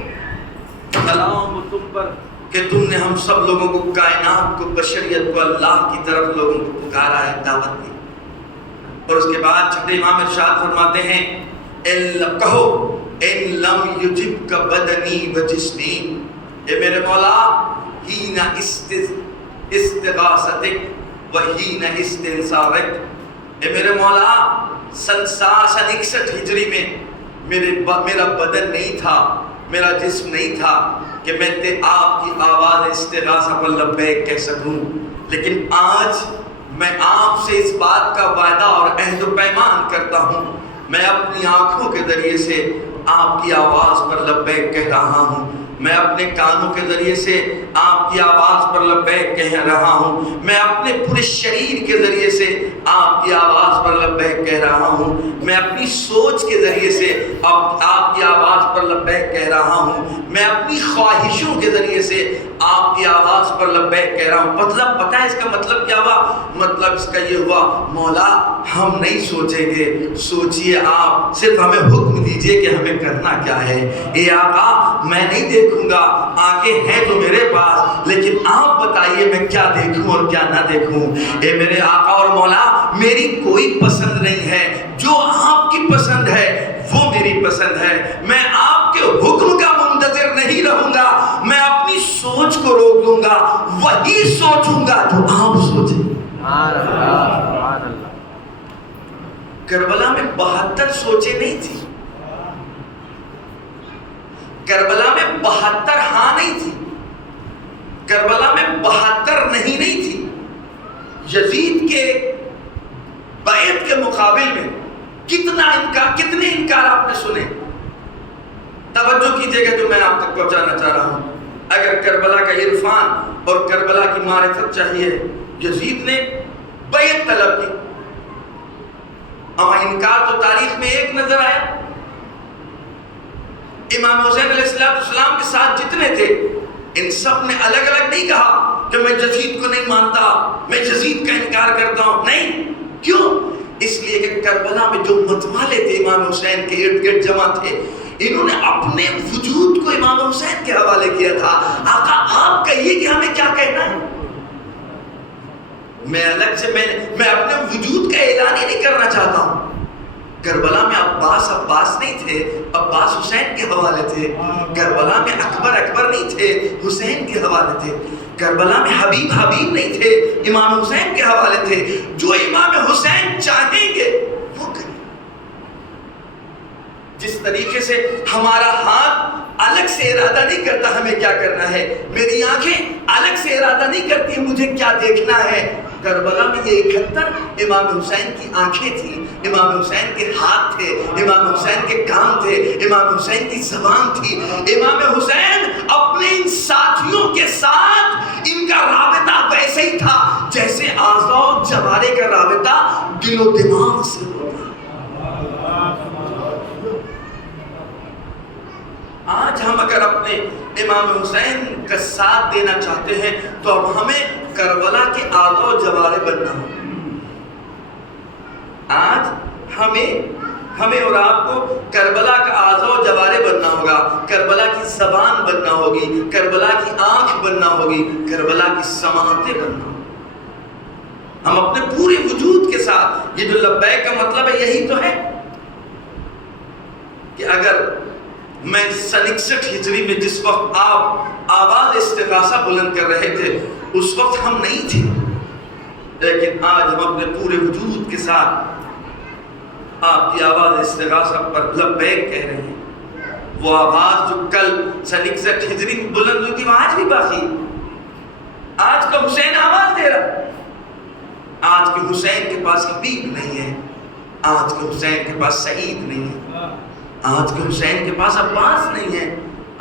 سلام تم پر کہ تم نے ہم سب لوگوں کو، کائنات کو، بشریت کو اللہ کی طرف لوگوں کو پکارا ہے، دعوت دی. اور اس کے بعد چھٹے امام ارشاد فرماتے ہیں کہو ان لم یجب کا بدنی و جسمی، اے میرے مولا ہین استغاثتک و ہین استنصارک، اے میرے مولا سن 61 ہجری میں میرا بدن نہیں تھا، میرا جسم نہیں تھا کہ میں آپ کی آواز استغاثہ پر لبیک کہہ سکوں، لیکن آج میں آپ سے اس بات کا وعدہ اور عہد و پیمان کرتا ہوں، میں اپنی آنکھوں کے ذریعے سے آپ کی آواز پر لبیک کہہ رہا ہوں، میں اپنے کانوں کے ذریعے سے آپ کی آواز پر لبیک کہہ رہا ہوں، میں اپنے پورے شریر کے ذریعے سے آپ کی آواز پر لبیک کہہ رہا ہوں، میں اپنی سوچ کے ذریعے سے آپ کی آواز پر لبیک کہہ رہا ہوں، میں اپنی خواہشوں کے ذریعے سے آپ کی آواز پر لبیک کہہ رہا ہوں. مطلب پتہ ہے اس کا مطلب کیا ہوا؟ مطلب اس کا یہ ہوا مولا ہم نہیں سوچیں گے، سوچئے آپ، صرف ہمیں حکم دیجئے کہ ہمیں کرنا کیا ہے. اے آقا میں نہیں دیکھوں گا، آنکھیں ہیں تو میرے پاس، لیکن آپ بتائیے میں کیا دیکھوں اور کیا نہ دیکھوں. اے میرے آقا اور مولا میری کوئی پسند نہیں ہے، جو آپ کی پسند ہے وہ میری پسند ہے. میں آپ کے حکم کا منتظر نہیں رہوں گا، میں اپنی سوچ کو روک دوں گا، وہی سوچوں گا جو آپ سوچیں. کربلا میں 72 سوچیں نہیں تھی، کربلا میں 72 ہاں نہیں تھی، کربلا میں 72 نہیں تھی. یزید کے بیعت کے مقابل میں کتنے انکار آپ نے سنے. توجہ کیجئے گا جو میں آپ تک پہنچانا چاہ رہا ہوں. اگر کربلا کا عرفان اور کربلا کی معرفت چاہیے، یزید نے بیعت طلب کی، اما انکار تو تاریخ میں ایک نظر آیا. امام حسین علیہ السلام کے ساتھ جتنے تھے ان سب نے الگ الگ نہیں کہا کہ میں یزید کو نہیں مانتا، میں یزید کا انکار کرتا ہوں. نہیں، کیوں؟ اس لیے کہ کربلا میں جو متوالے تھے امام حسین کے ارد گرد جمع تھے، انہوں نے اپنے وجود کو امام حسین کے حوالے کیا تھا. آقا آپ کہیے کہ ہمیں کیا کہنا ہے. میں الگ سے میں اپنے وجود کا اعلان ہی نہیں کرنا چاہتا ہوں. کربلا میں عباس نہیں تھے، عباس حسین کے حوالے تھے. کربلا میں اکبر نہیں تھے، حسین کے حوالے تھے. کربلا میں حبیب نہیں تھے، امام حسین کے حوالے تھے. جو امام حسین چاہیں گے وہ کریں. جس طریقے سے ہمارا ہاتھ الگ سے ارادہ نہیں کرتا ہمیں کیا کرنا ہے، میری آنکھیں الگ سے ارادہ نہیں کرتی مجھے کیا دیکھنا ہے. کربلا میں یہ 71 امام حسین کی آنکھیں تھیں، امام حسین کے ہاتھ تھے، امام حسین کے کان تھے، امام حسین کی زبان تھی. امام حسین اپنے ان ساتھیوں کے ساتھ ان کا رابطہ ویسے ہی تھا جیسے اعضاء و جوارح کا رابطہ دل و دماغ سے ہوتا. آج ہم اگر اپنے امام حسین کا ساتھ دینا چاہتے ہیں تو اب ہمیں کربلا کے اعضاء و جوارح بننا ہوگا. آج ہمیں اور آپ کو کربلا کا اعضاء و جوارح بننا ہوگا، کربلا کی زبان بننا ہوگی، کربلا کی آنکھ بننا ہوگی، کربلا کی سماعتیں بننا ہوگی. ہم اپنے پورے وجود کے ساتھ، یہ جو لبیک کا مطلب ہے یہی تو ہے کہ اگر میں 61 ہجری میں جس وقت آپ آواز استغاثہ بلند کر رہے تھے اس وقت ہم نہیں تھے، لیکن آج ہم اپنے پورے وجود کے ساتھ آپ کی آواز استغاثہ پر لبیک کہہ رہے ہیں. وہ آواز جو کل سن 61 ہجری میں بلند ہوئی تھی وہ آج بھی باقی. آج کا حسین آواز دے رہا. آج کے حسین کے پاس حبیب نہیں ہے. آج کے حسین کے پاس سعید نہیں ہے. آج کے حسین کے پاس عباس نہیں ہے.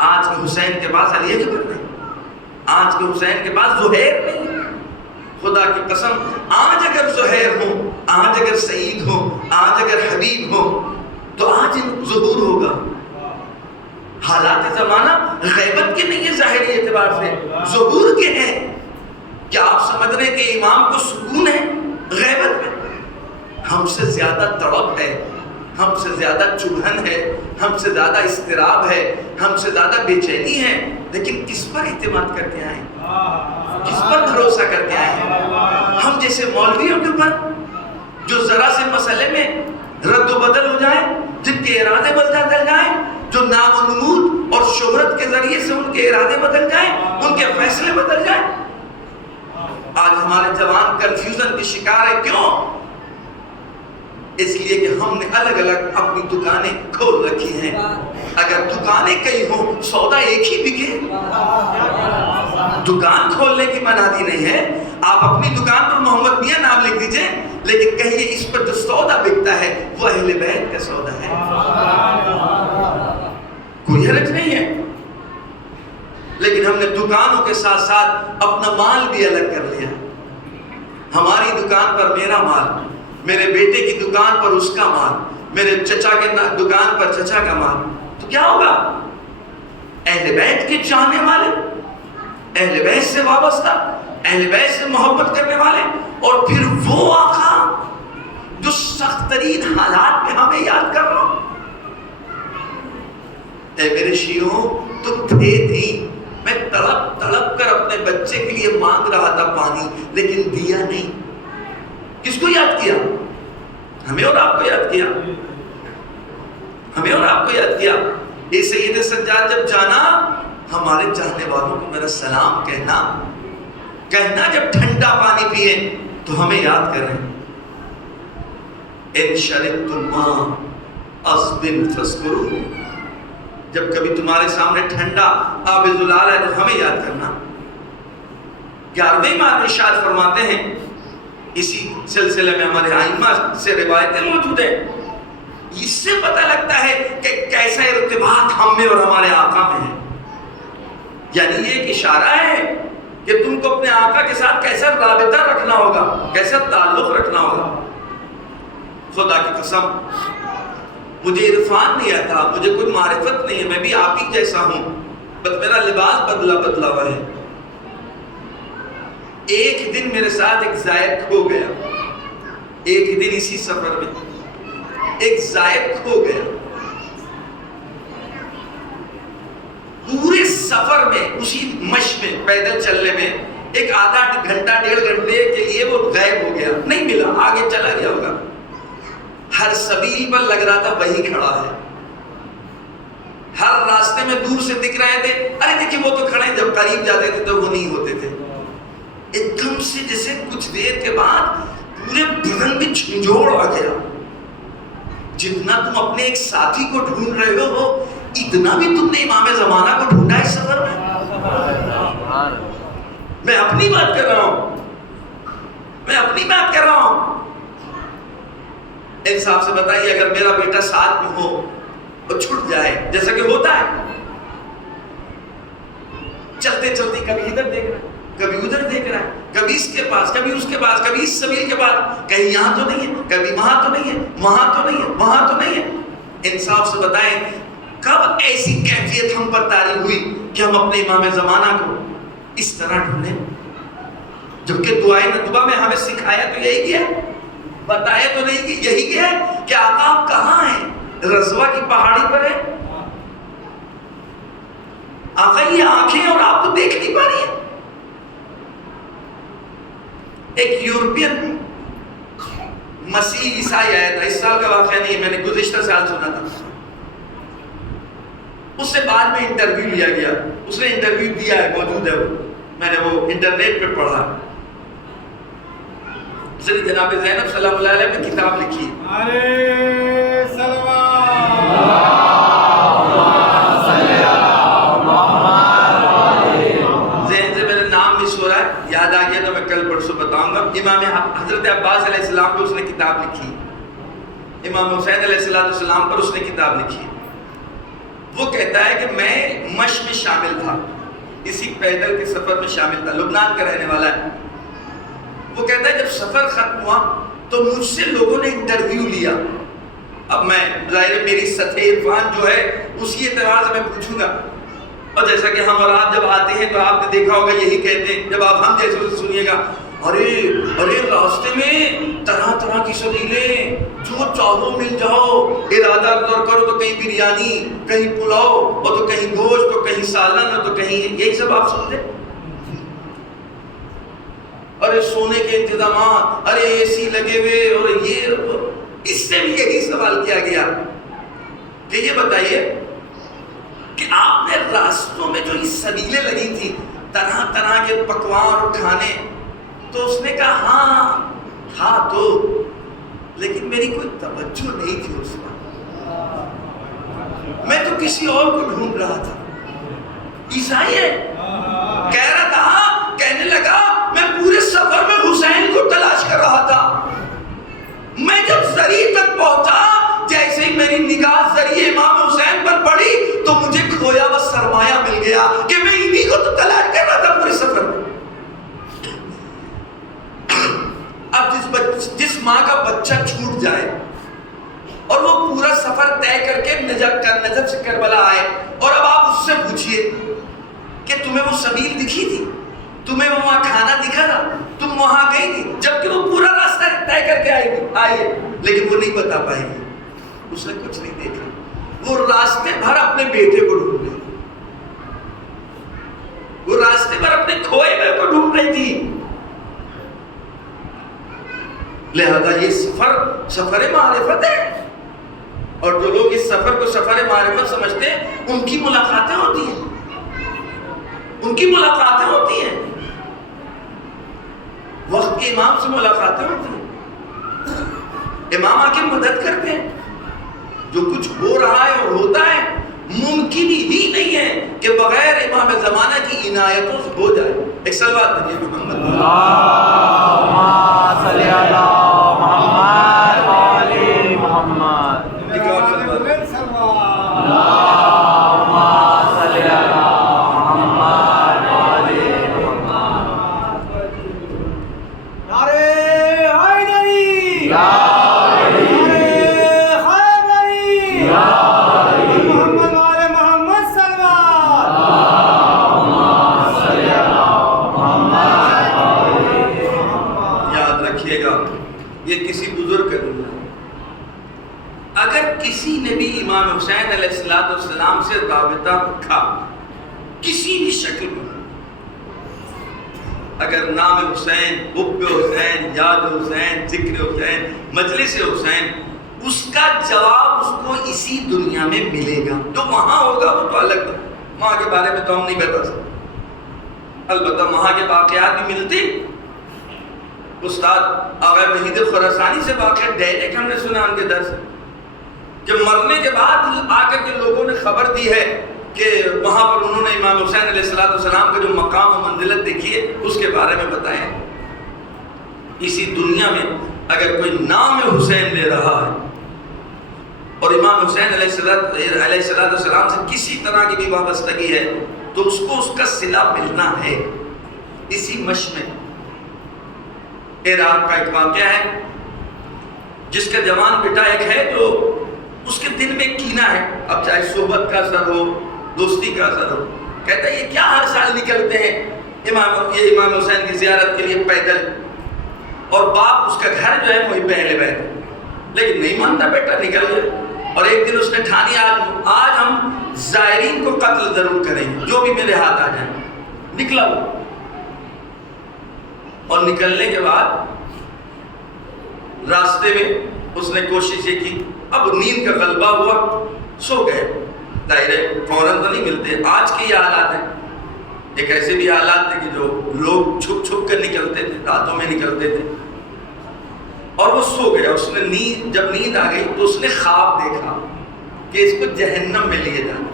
آج کے حسین کے پاس علی اکبر نہیں. آج کے حسین کے پاس زہیر نہیں ہے. خدا کی قسم آج اگر زہیر ہو, آج اگر سعید ہو, آج اگر حبیب ہو تو آج ظہور ہوگا. حالات زمانہ غیبت کے نہیں ہے, ظاہری اعتبار سے ظہور کے ہیں. کیا آپ سمجھ رہے کہ امام کو سکون ہے غیبت میں؟ ہم سے زیادہ تڑپ ہے, ہم سے زیادہ چبھن ہے, ہم سے زیادہ اضطراب ہے, ہم سے زیادہ بے چینی ہے. لیکن کس پر اعتماد کر کے آئے, کس پر بھروسہ کر کے آئے؟ ہم جیسے مولویوں کے اوپر جو ذرا سے مسئلے میں رد و بدل ہو جائے, جن کے ارادے بدل جائیں, جو نام و نمود اور شہرت کے ذریعے سے ان کے ارادے بدل جائیں, ان کے فیصلے بدل جائیں. آج ہمارے جوان کنفیوژن کی شکار ہے. کیوں؟ اس لیے کہ ہم نے الگ الگ اپنی دکانیں کھول رکھی ہیں. اگر دکانیں کئی ہوں سودا ایک ہی بکے. دکان کھولنے کی منادی نہیں ہے. آپ اپنی دکان پر محمد میاں نام لکھ دیجئے, لیکن کہیے اس پر جو سودا بکتا ہے وہ اہل بیت کا سودا ہے. کوئی حرج نہیں ہے. لیکن ہم نے دکانوں کے ساتھ ساتھ اپنا مال بھی الگ کر لیا. ہماری دکان پر میرا مال, میرے بیٹے کی دکان پر اس کا مال, میرے چچا کے دکان پر چچا کا مال. تو کیا ہوگا؟ اہل بیت کے چاہنے والے, اہل بیت سے وابستہ, اہل بیت سے محبت کرنے والے, اور پھر وہ آقا جو سخت ترین حالات میں ہمیں یاد کر رہا. اے میرے شیعوں, تم تھے نہیں. میں تڑپ تڑپ کر اپنے بچے کے لیے مانگ رہا تھا پانی, لیکن دیا نہیں. کس کو یاد کیا؟ ہمیں اور آپ کو یاد کیا. ہمیں اور آپ کو یاد کیا. اے سید سجاد جب جانا, ہمارے چاہنے والوں کو میرا سلام کہنا جب ٹھنڈا پانی پیے تو ہمیں یاد کریں. ان شربتم ماء عذب فاذکروا. جب کبھی تمہارے سامنے ٹھنڈا آب زلال ہے تو ہمیں یاد کرنا. 11ویں بار ارشاد فرماتے ہیں, اسی سلسلے میں ہمارے ائمہ سے روایتیں موجود ہیں. اس سے پتہ لگتا ہے کہ کیسا ارتباط ہم میں اور ہمارے آقا میں ہے. یعنی یہ ایک اشارہ ہے کہ تم کو اپنے آقا کے ساتھ کیسا رابطہ رکھنا ہوگا, کیسا تعلق رکھنا ہوگا. خدا کی قسم مجھے عرفان نہیں آتا, مجھے کوئی معرفت نہیں ہے, میں بھی آپ ہی جیسا ہوں, بس میرا لباس بدلا ہوا ہے. ایک دن میرے ساتھ ایک زائد کھو گیا. ایک دن اسی سفر میں ایک زائد کھو گیا. پورے سفر میں, اسی مشق میں, پیدل چلنے میں ایک آدھا گھنٹہ 1.5 گھنٹے کے لیے وہ غائب ہو گیا, نہیں ملا, آگے چلا گیا ہوگا. ہر سبیل پر لگ رہا تھا وہی کھڑا ہے. ہر راستے میں دور سے دکھ رہے تھے, ارے دیکھیں وہ تو کھڑے ہیں. جب قریب جاتے تھے تو وہ نہیں ہوتے تھے. ایک دم سے جیسے کچھ دیر کے بعد پورے بدن میں جھنجھوڑ آ گیا. جتنا تم اپنے ایک ساتھی کو ڈھونڈ رہے ہو اتنا بھی تم نے امام زمانہ کو ڈھونڈا اس سفر میں. میں اپنی بات کر رہا ہوں, میں اپنی بات کر رہا ہوں. انصاف سے بتائیے, اگر میرا بیٹا ساتھ میں ہو اور چھٹ جائے, جیسا کہ ہوتا ہے, چلتے چلتے کبھی ادھر دیکھ رہا ہے, کبھی ادھر دیکھ رہا ہے, کبھی اس کے پاس, کبھی اس کے پاس, کبھی اس سبیل کے پاس, کہیں یہاں تو نہیں ہے, کبھی وہاں تو نہیں ہے, وہاں تو نہیں ہے, وہاں تو نہیں ہے. انصاف سے بتائیں, کب ایسی کیفیت ہم پر طاری ہوئی کہ ہم اپنے امام زمانہ کو اس طرح ڈھونڈیں؟ جبکہ دعائے ندبہ میں ہمیں سکھایا تو یہی کیا ہے, بتایا تو نہیں کہ یہی کیا ہے کہ آقا آپ کہاں ہیں؟ رضوہ کی پہاڑی پر ہے. آقا یہ آنکھیں اور آپ تو دیکھ نہیں پا رہی ہیں. ایک یورپین مسیح عیسائی آیا تھا, اس سال کا واقعہ نہیں ہے, میں نے گزشتہ سال سنا تھا. اس سے بعد میں انٹرویو لیا گیا, اس نے انٹرویو دیا ہے, موجود ہے وہ, میں نے وہ انٹرنیٹ پہ پڑھا. اس نے جناب زینب سلام اللہ علیہ میں کتاب لکھی. السلام پہ اس نے کتاب لکھی، امام حسین علیہ السلام پر اس نے کتاب لکھی. وہ کہتا ہے کہ میں مشق میں شامل تھا، اسی پیدل کے سفر میں شامل تھا، لبنان کا رہنے والا ہے. وہ کہتا ہے جب سفر ختم ہوا تو مجھ سے لوگوں نے انٹرویو لیا. اب میں ظاہر میری سطح عرفان جو ہے اسی اعتبار سے میں پوچھوں گا، اور جیسا کہ ہم اور آپ جب آتے ہیں تو آپ نے دیکھا ہوگا یہی کہتے ہیں، جب آپ ہم جیسے سے سنیے گا ارے راستے میں طرح طرح کی سبیلیں، جو چاہو مل جاؤ، ارادہ کرو تو کہیں بریانی، کہیں پلاؤ، اور تو کہیں گوشت، تو کہیں سالن، اور تو کہیں یہی سب آپ سنتے. ارے سونے کے انتظامات، ارے اے سی لگے ہوئے، اور یہ. اس سے بھی یہی سوال کیا گیا کہ یہ بتائیے کہ آپ نے راستوں میں جو یہ سبیلیں لگی تھی، طرح طرح کے پکوان اور کھانے، تو اس نے کہا ہاں تھا تو، لیکن میری کوئی توجہ نہیں تھی اس وقت، میں تو کسی اور کو ڈھونڈ رہا تھا. عیسائی ہے، کہہ رہا تھا، کہنے لگا میں پورے سفر میں حسین کو تلاش کر رہا تھا. میں جب زری تک پہنچا، جیسے ہی میری نگاہ زری امام حسین پر پڑی تو مجھے کھویا وہ سرمایہ مل گیا کہ میں انہی کو تو تلاش کر رہا تھا پورے سفر میں. اب جس ماں کا بچہ چھوٹ جائے اور وہ پورا سفر طے کر کے نجف سے کربلا آئے، اور اب آپ اس سے پوچھئے کہ تمہیں وہ سبیل دکھی تھی، تمہیں وہاں کھانا دکھا تھا، تم وہاں گئی تھی، جبکہ وہ پورا راستہ طے کر کے آئی ہے، لیکن وہ نہیں بتا پائے گی. اس نے کچھ نہیں دیکھا، وہ راستے بھر اپنے بیٹے کو ڈھونڈ رہی تھی، وہ راستے بھر اپنے کھوئے ہوئے کو ڈھونڈ رہی تھی. لہذا یہ سفر معرفت ہے، اور جو لوگ اس سفر کو سفر معرفت سمجھتے ہیں ان کی ملاقاتیں ہوتی ہیں، ان کی ملاقاتیں ہوتی ہیں، وقت کے امام سے ملاقاتیں ہوتی ہیں، امام آ کے مدد کرتے ہیں. جو کچھ ہو رہا ہے اور ہوتا ہے ممکن ہی نہیں ہے کہ بغیر امام زمانہ کی عنایتوں سے ہو جائے. ایک صلوات پڑھیے محمد اللہم صلی علی محمد و آل محمد. ایک اور صلوات اللہم صلی علی محمد و آل محمد. نعرہ حیدری، یا محمد والے محمد صلوات. یاد رکھیے گا، یہ کسی بزرگ کا جملہ ہے. اگر کسی نے بھی امام حسین علیہ السلام سے رابطہ رکھا کسی بھی شکل میں، اگر نام حسین، حب حسین، یاد حسین، ذکر حسین، مجلس حسین، اس کا جواب اس کو اسی دنیا میں ملے گا. جو وہاں ہوگا وہ تو الگ ہے، وہاں کے بارے میں تو ہم نہیں بتا سکتے. البتہ وہاں کے واقعات بھی ملتے. استاد آغا وحید خراسانی سے واقعہ ڈائریکٹ ہم نے سنا ان کے درس، جب مرنے کے بعد آ کر کے لوگوں نے خبر دی ہے کہ وہاں پر انہوں نے امام حسین علیہ السلام کا جو مقام و منزلت دیکھی ہے اس کے بارے میں بتایا. اسی دنیا میں اگر کوئی نام حسین لے رہا ہے اور امام حسین علیہ السلام سے کسی طرح کی بھی وابستگی ہے تو اس کو اس کا صلہ ملنا ہے. اسی مشق میں عراق کا ایک واقعہ ہے جس کا جوان بیٹا ایک ہے جو اس کے دل میں کینہ ہے، اب چاہے صحبت کا اثر ہو، دوستی کا اثر ہو. کہتا ہے یہ کیا ہر سال نکلتے ہیں امام حسین کی زیارت کے لیے پیدل، اور باپ اس کا گھر جو ہے وہی پہلے بیٹھے، لیکن نہیں مانتا بیٹا نکل گئے. اور ایک دن اس نے ٹھانی آج ہم زائرین کو قتل ضرور کریں گے، جو بھی میرے ہاتھ آ جائیں. نکلا وہ، اور نکلنے کے بعد راستے میں اس نے کوشش یہ کی، اب نیند کا غلبہ ہوا، سو گئے. ظاہر فوراً تو نہیں ملتے، آج کے یہ حالات ہیں. ایک ایسے بھی حالات تھے کہ جو لوگ چھپ چھپ کر نکلتے تھے، راتوں میں نکلتے تھے، اور وہ سو گیا. اس نے جب نیند آ گئی تو اس نے خواب دیکھا کہ اس کو جہنم میں لیے جانا.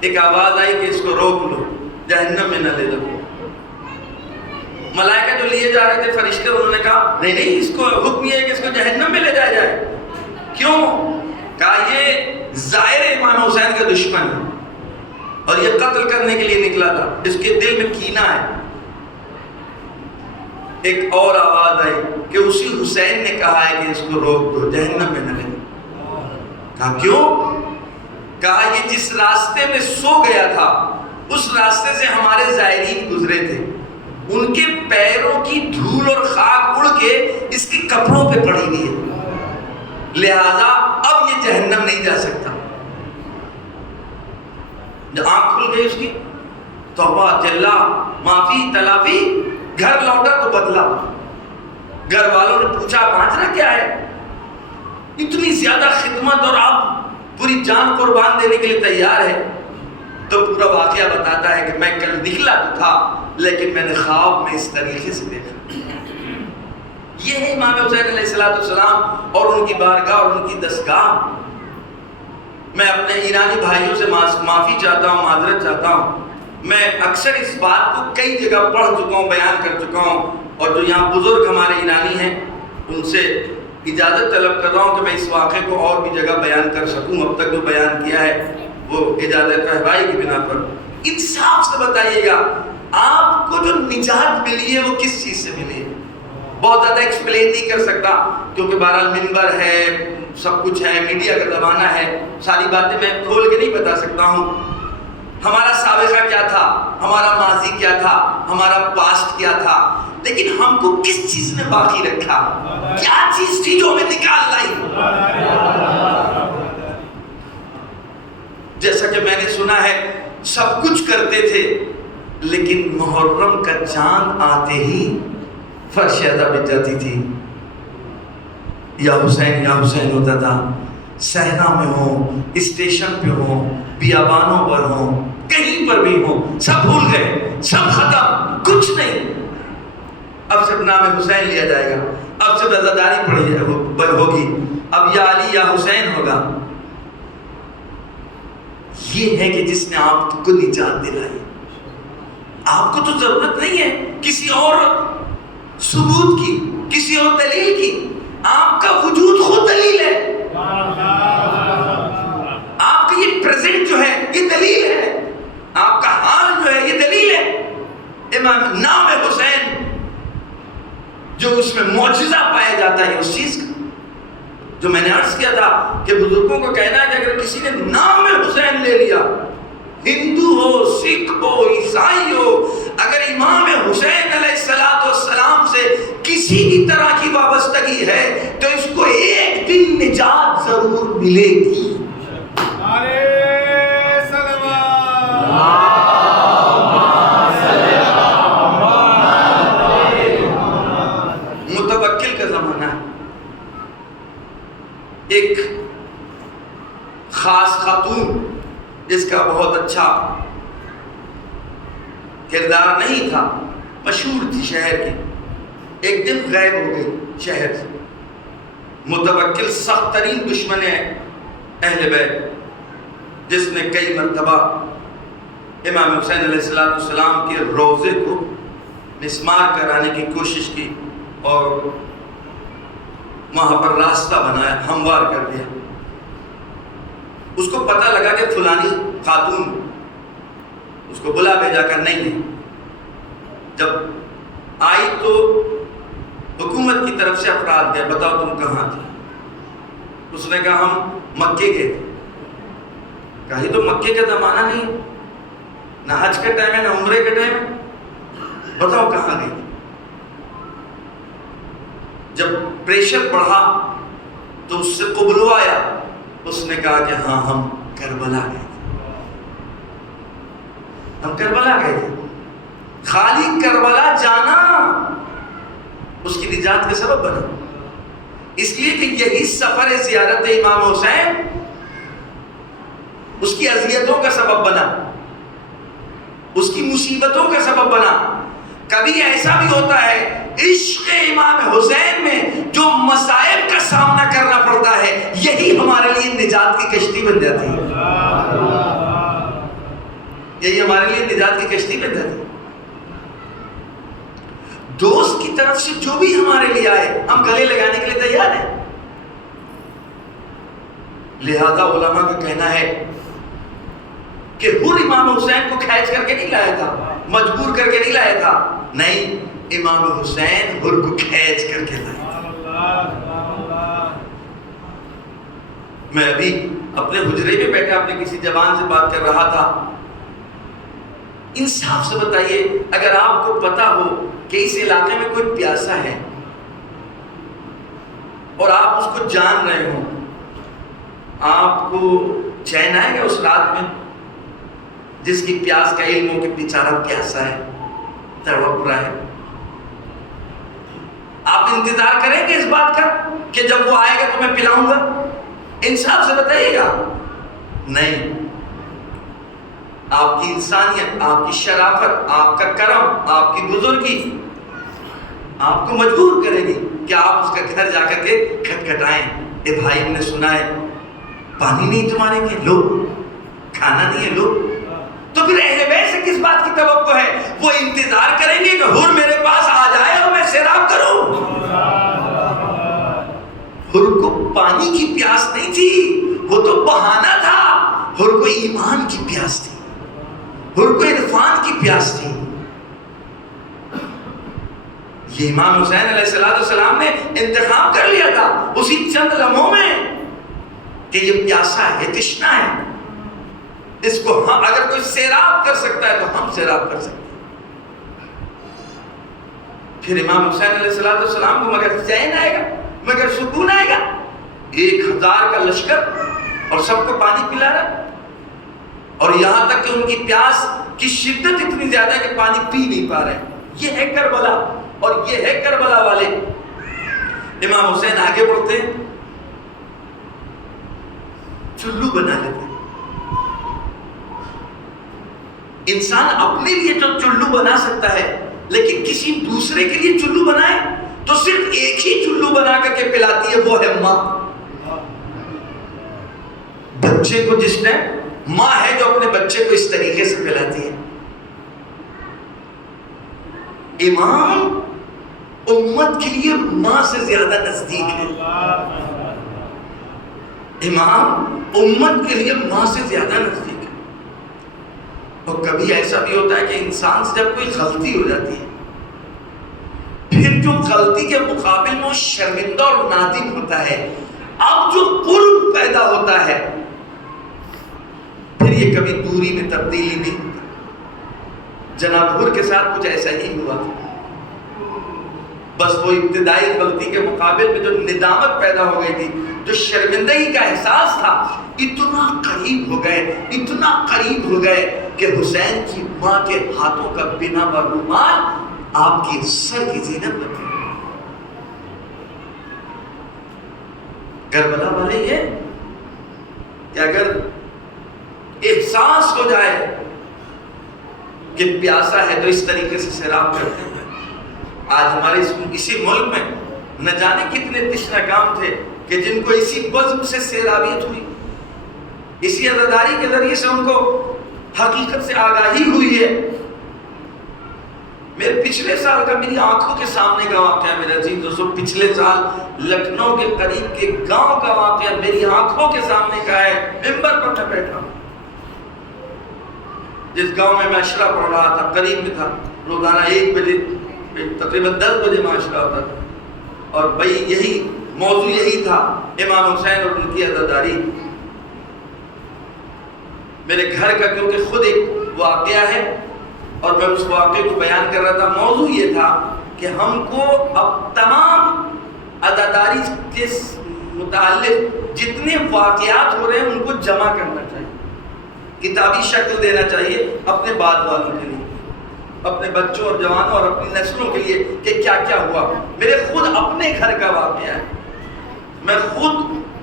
ایک آواز آئی کہ اس کو روک لو، جہنم میں نہ لے جاؤ. ملائکہ جو لیے جا رہے تھے فرشتے، انہوں نے کہا نہیں نہیں، اس کو حکم یہ ہے کہ اس کو جہنم میں لے جایا جائے. کیوں؟ کہا یہ ظاہر امام حسین کا دشمن ہے اور یہ قتل کرنے کے لیے نکلا تھا، اس کے دل میں کینہ ہے. ایک اور آواز آئی کہ اسی حسین نے کہا ہے کہ اس کو روک دو، جہنم میں نہ لے. کہا کیوں؟ کہا یہ جس راستے میں سو گیا تھا اس راستے سے ہمارے زائرین گزرے تھے، ان کے پیروں کی دھول اور خاک اڑ کے اس کے کپڑوں پہ پڑی ہوئی ہے، لہذا اب یہ جہنم نہیں جا سکتا. جب آنکھ کھل گئی اس کی، توبہ جلا معافی تلافی، گھر لوٹا تو بدلا. گھر والوں نے پوچھا ماجرا کیا ہے، اتنی زیادہ خدمت اور آپ پوری جان قربان دینے کے لیے تیار ہے؟ تو پورا واقعہ بتاتا ہے کہ میں کل نکلا تو تھا لیکن میں نے خواب میں اس طریقے سے دیکھا. یہ ہے امام حسین علیہ السلام اور ان کی بارگاہ اور ان کی دستگاہ. میں اپنے ایرانی بھائیوں سے معافی چاہتا ہوں، معذرت چاہتا ہوں. میں اکثر اس بات کو کئی جگہ پڑھ چکا ہوں، بیان کر چکا ہوں، اور جو یہاں بزرگ ہمارے ایرانی ہیں ان سے اجازت طلب کر رہا ہوں کہ میں اس واقعے کو اور بھی جگہ بیان کر سکوں. اب تک جو بیان کیا ہے وہ اجازت رہبائی کی بنا پر. انصاف سے بتائیے گا آپ کو جو نجات ملی ہے وہ کس چیز سے ملی ہے؟ بہت زیادہ ایکسپلین نہیں کر سکتا کیونکہ بہرحال منبر ہے، سب کچھ ہے، میڈیا کا زمانہ ہے، ساری باتیں میں کھول کے نہیں بتا سکتا ہوں. ہمارا سابقہ کیا تھا، ہمارا ماضی کیا تھا، ہمارا پاسٹ کیا تھا، لیکن ہم کو کس چیز نے باقی رکھا؟ کیا چیز تھی جو ہمیں نکال لائی؟ جیسا کہ میں نے سنا ہے سب کچھ کرتے تھے لیکن محرم کا چاند آتے ہی فرش ادا بچ جاتی تھی. یا حسین ہوتا تھا. صحرا میں ہو، اسٹیشن پہ ہو، بیابانوں پر ہو، کہیں پر بھی ہو، سب بھول گئے، سب ختم، کچھ نہیں. اب صرف نام حسین لیا جائے گا، اب صرف عزاداری ہوگی، اب یا علی یا حسین ہوگا. یہ ہے کہ جس نے آپ کو نجات دلائی. آپ کو تو ضرورت نہیں ہے کسی اور ثبوت کی، کسی اور دلیل کی. آپ کا وجود خود دلیل ہے. آپ کا یہ پریزنٹ جو ہے یہ دلیل ہے. آپ کا حال جو ہے یہ دلیل ہے. امام نام حسین جو اس میں معجزہ پایا جاتا ہے اس چیز کا جو میں نے عرض کیا تھا کہ بزرگوں کو کہنا ہے کہ اگر کسی نے نام حسین لے لیا، ہندو ہو، سکھ ہو، عیسائی ہو، اگر امام حسین علیہ السلام سے کسی بھی طرح کی وابستگی ہے تو اس کو ایک دن نجات ضرور ملے گی. متوکل کا زمانہ ہے. ایک خاص خاتون جس کا بہت اچھا کردار نہیں تھا، مشہور تھی شہر کی، ایک دن غائب ہو گئی شہر سے. متوکل سخت ترین دشمن ہے اہل بیت، جس نے کئی مرتبہ امام حسین علیہ السلام کے روضے کو مسمار کرانے کی کوشش کی اور وہاں پر راستہ بنایا، ہموار کر دیا. اس کو پتہ لگا کہ فلانی خاتون، اس کو بلا بھیجا کر نہیں ہے. جب آئی تو حکومت کی طرف سے افراد گئے، بتاؤ تم کہاں تھی؟ اس نے کہا ہم مکے کے تھے. کہا یہ تو مکے کا زمانہ نہیں ہے، نہ حج کا ٹائم ہے نہ عمرے کا ٹائم ہے، بتاؤ کہاں گئی؟ جب پریشر بڑھا تو اس سے قبلو آیا. اس نے کہا کہ ہاں ہم کربلا گئے تھے، ہم کربلا گئے تھے. خالی کربلا جانا اس کی نجات کا سبب بنا، اس لیے کہ یہی سفر زیارت امام حسین اس کی اذیتوں کا سبب بنا، اس کی مصیبتوں کا سبب بنا. کبھی ایسا بھی ہوتا ہے عشق امام حسین میں جو مصائب کا سامنا کرنا پڑتا ہے یہی ہمارے لیے نجات کی کشتی بن جاتی ہے. یہی ہمارے لیے نجات کی کشتی بن جاتی ہے. دوست کی طرف سے جو بھی ہمارے لیے آئے ہم گلے لگانے کے لیے تیار ہیں. لہذا علماء کا کہنا ہے کہ حر امام حسین کو کھینچ کر کے نہیں لایا تھا, مجبور کر کے نہیں لایا تھا, نہیں, امام حسین حر کو کھینچ کر کے لائے. میں ابھی اپنے حجرے میں بیٹھا اپنے کسی جوان سے بات کر رہا تھا, انصاف سے بتائیے اگر آپ کو پتا ہو کہ اس علاقے میں کوئی پیاسا ہے اور آپ اس کو جان رہے ہو, آپ کو چین آئے گا اس رات میں؟ جس کی پیاس کا علم ہو کہ بیچارہ پیاسا ہے, تڑپ رہا ہے, آپ انتظار کریں گے اس بات کا کہ جب وہ آئے گا تو میں پلاؤں گا؟ انصاف سے بتائیے گا, نہیں. آپ کی انسانیت, آپ کی شرافت, آپ کا کرم, آپ کی بزرگی آپ کو مجبور کرے گی کہ آپ اس کا گھر جا کر کے کھٹکھٹائیں, اے بھائی ہم نے سنا ہے پانی نہیں تمہارے کے, لو, کھانا نہیں ہے, لو. تو پھر اہل بیت سے کس بات کی توقع ہے؟ وہ انتظار کریں گے کہ حر میرے پاس آ جائے اور میں سیراب کروں. حر کو پانی کی پیاس نہیں تھی, وہ تو بہانہ تھا. حر کو ایمان کی پیاس تھی, حر کو عرفان کی پیاس تھی. یہ امام حسین علیہ السلام نے انتخاب کر لیا تھا اسی چند لمحوں میں کہ یہ پیاسا ہے, تشنا ہے, اس کو ہم اگر کوئی سیراب کر سکتا ہے تو ہم سیراب کر سکتے ہیں. پھر امام حسین علیہ السلام کو مگر چین آئے گا, مگر سکون آئے گا. 1000 کا لشکر اور سب کو پانی پلا رہا, اور یہاں تک کہ ان کی پیاس کی شدت اتنی زیادہ ہے کہ پانی پی نہیں پا رہے. یہ ہے کربلا, اور یہ ہے کربلا والے. امام حسین آگے بڑھتے ہیں, چلو بنا لیتے ہیں. انسان اپنے لیے جو چلو بنا سکتا ہے, لیکن کسی دوسرے کے لیے چلو بنائے تو صرف ایک ہی چلو بنا کر کے پلاتی ہے, وہ ہے ماں. بچے کو جس نے, ماں ہے جو اپنے بچے کو اس طریقے سے پلاتی ہے. امام امت کے لیے ماں سے زیادہ نزدیک ہے. امام امت کے لیے ماں سے زیادہ نزدیک ہے. اور کبھی ایسا بھی ہوتا ہے کہ انسان سے جب کوئی غلطی ہو جاتی ہے, پھر جو غلطی کے مقابل میں وہ شرمندہ اور نادم ہوتا ہے, اب جو قرب پیدا ہوتا ہے, پھر یہ کبھی دوری میں تبدیلی نہیں ہوتا. جناب حر کے ساتھ کچھ ایسا ہی ہوا تھا. بس وہ ابتدائی غلطی کے مقابل میں جو ندامت پیدا ہو گئی تھی, جو شرمندگی کا احساس تھا, اتنا قریب ہو گئے, اتنا قریب ہو گئے کہ حسین کی ماں کے ہاتھوں کا بنا ہوا رومال آپ کی سر کی زینت بن گئی. کربلا والے یہ کہ اگر احساس ہو جائے کہ پیاسا ہے تو اس طریقے سے سیراب کرتے ہیں. آج ہمارے اسی ملک میں نہ جانے کتنے تشنہ کام تھے کہ جن کو اسی بزم سے سیرابیت ہوئی, اسی عزاداری کے ذریعے سے ان کو حقیقت سے آگاہی ہوئی ہے. میرے پچھلے سال کا میری آنکھوں کے سامنے کا واقعہ, میرے عزیز دوستو, پچھلے سال لکھنؤ کے قریب کے گاؤں کا واقعہ میری آنکھوں کے سامنے کا ہے. ممبر پر میں بیٹھا ہوں, جس گاؤں میں اشرا پڑھ رہا تھا, قریب میں تھا, روزانہ 1 بجے تقریباً 10 بجے معاشرہ ہوتا تھا, اور بھائی یہی موضوع یہی تھا, امام حسین اور ان کی عزاداری. میرے گھر کا کیونکہ خود ایک واقعہ ہے اور میں اس واقعے کو بیان کر رہا تھا. موضوع یہ تھا کہ ہم کو اب تمام عزاداری کے متعلق جتنے واقعات ہو رہے ہیں ان کو جمع کرنا چاہیے, کتابی شکل دینا چاہیے اپنے بعد والوں کے لیے, اپنے بچوں اور جوانوں اور اپنی نسلوں کے لیے کہ کیا کیا ہوا. میرے خود اپنے گھر کا واقعہ ہے. میں خود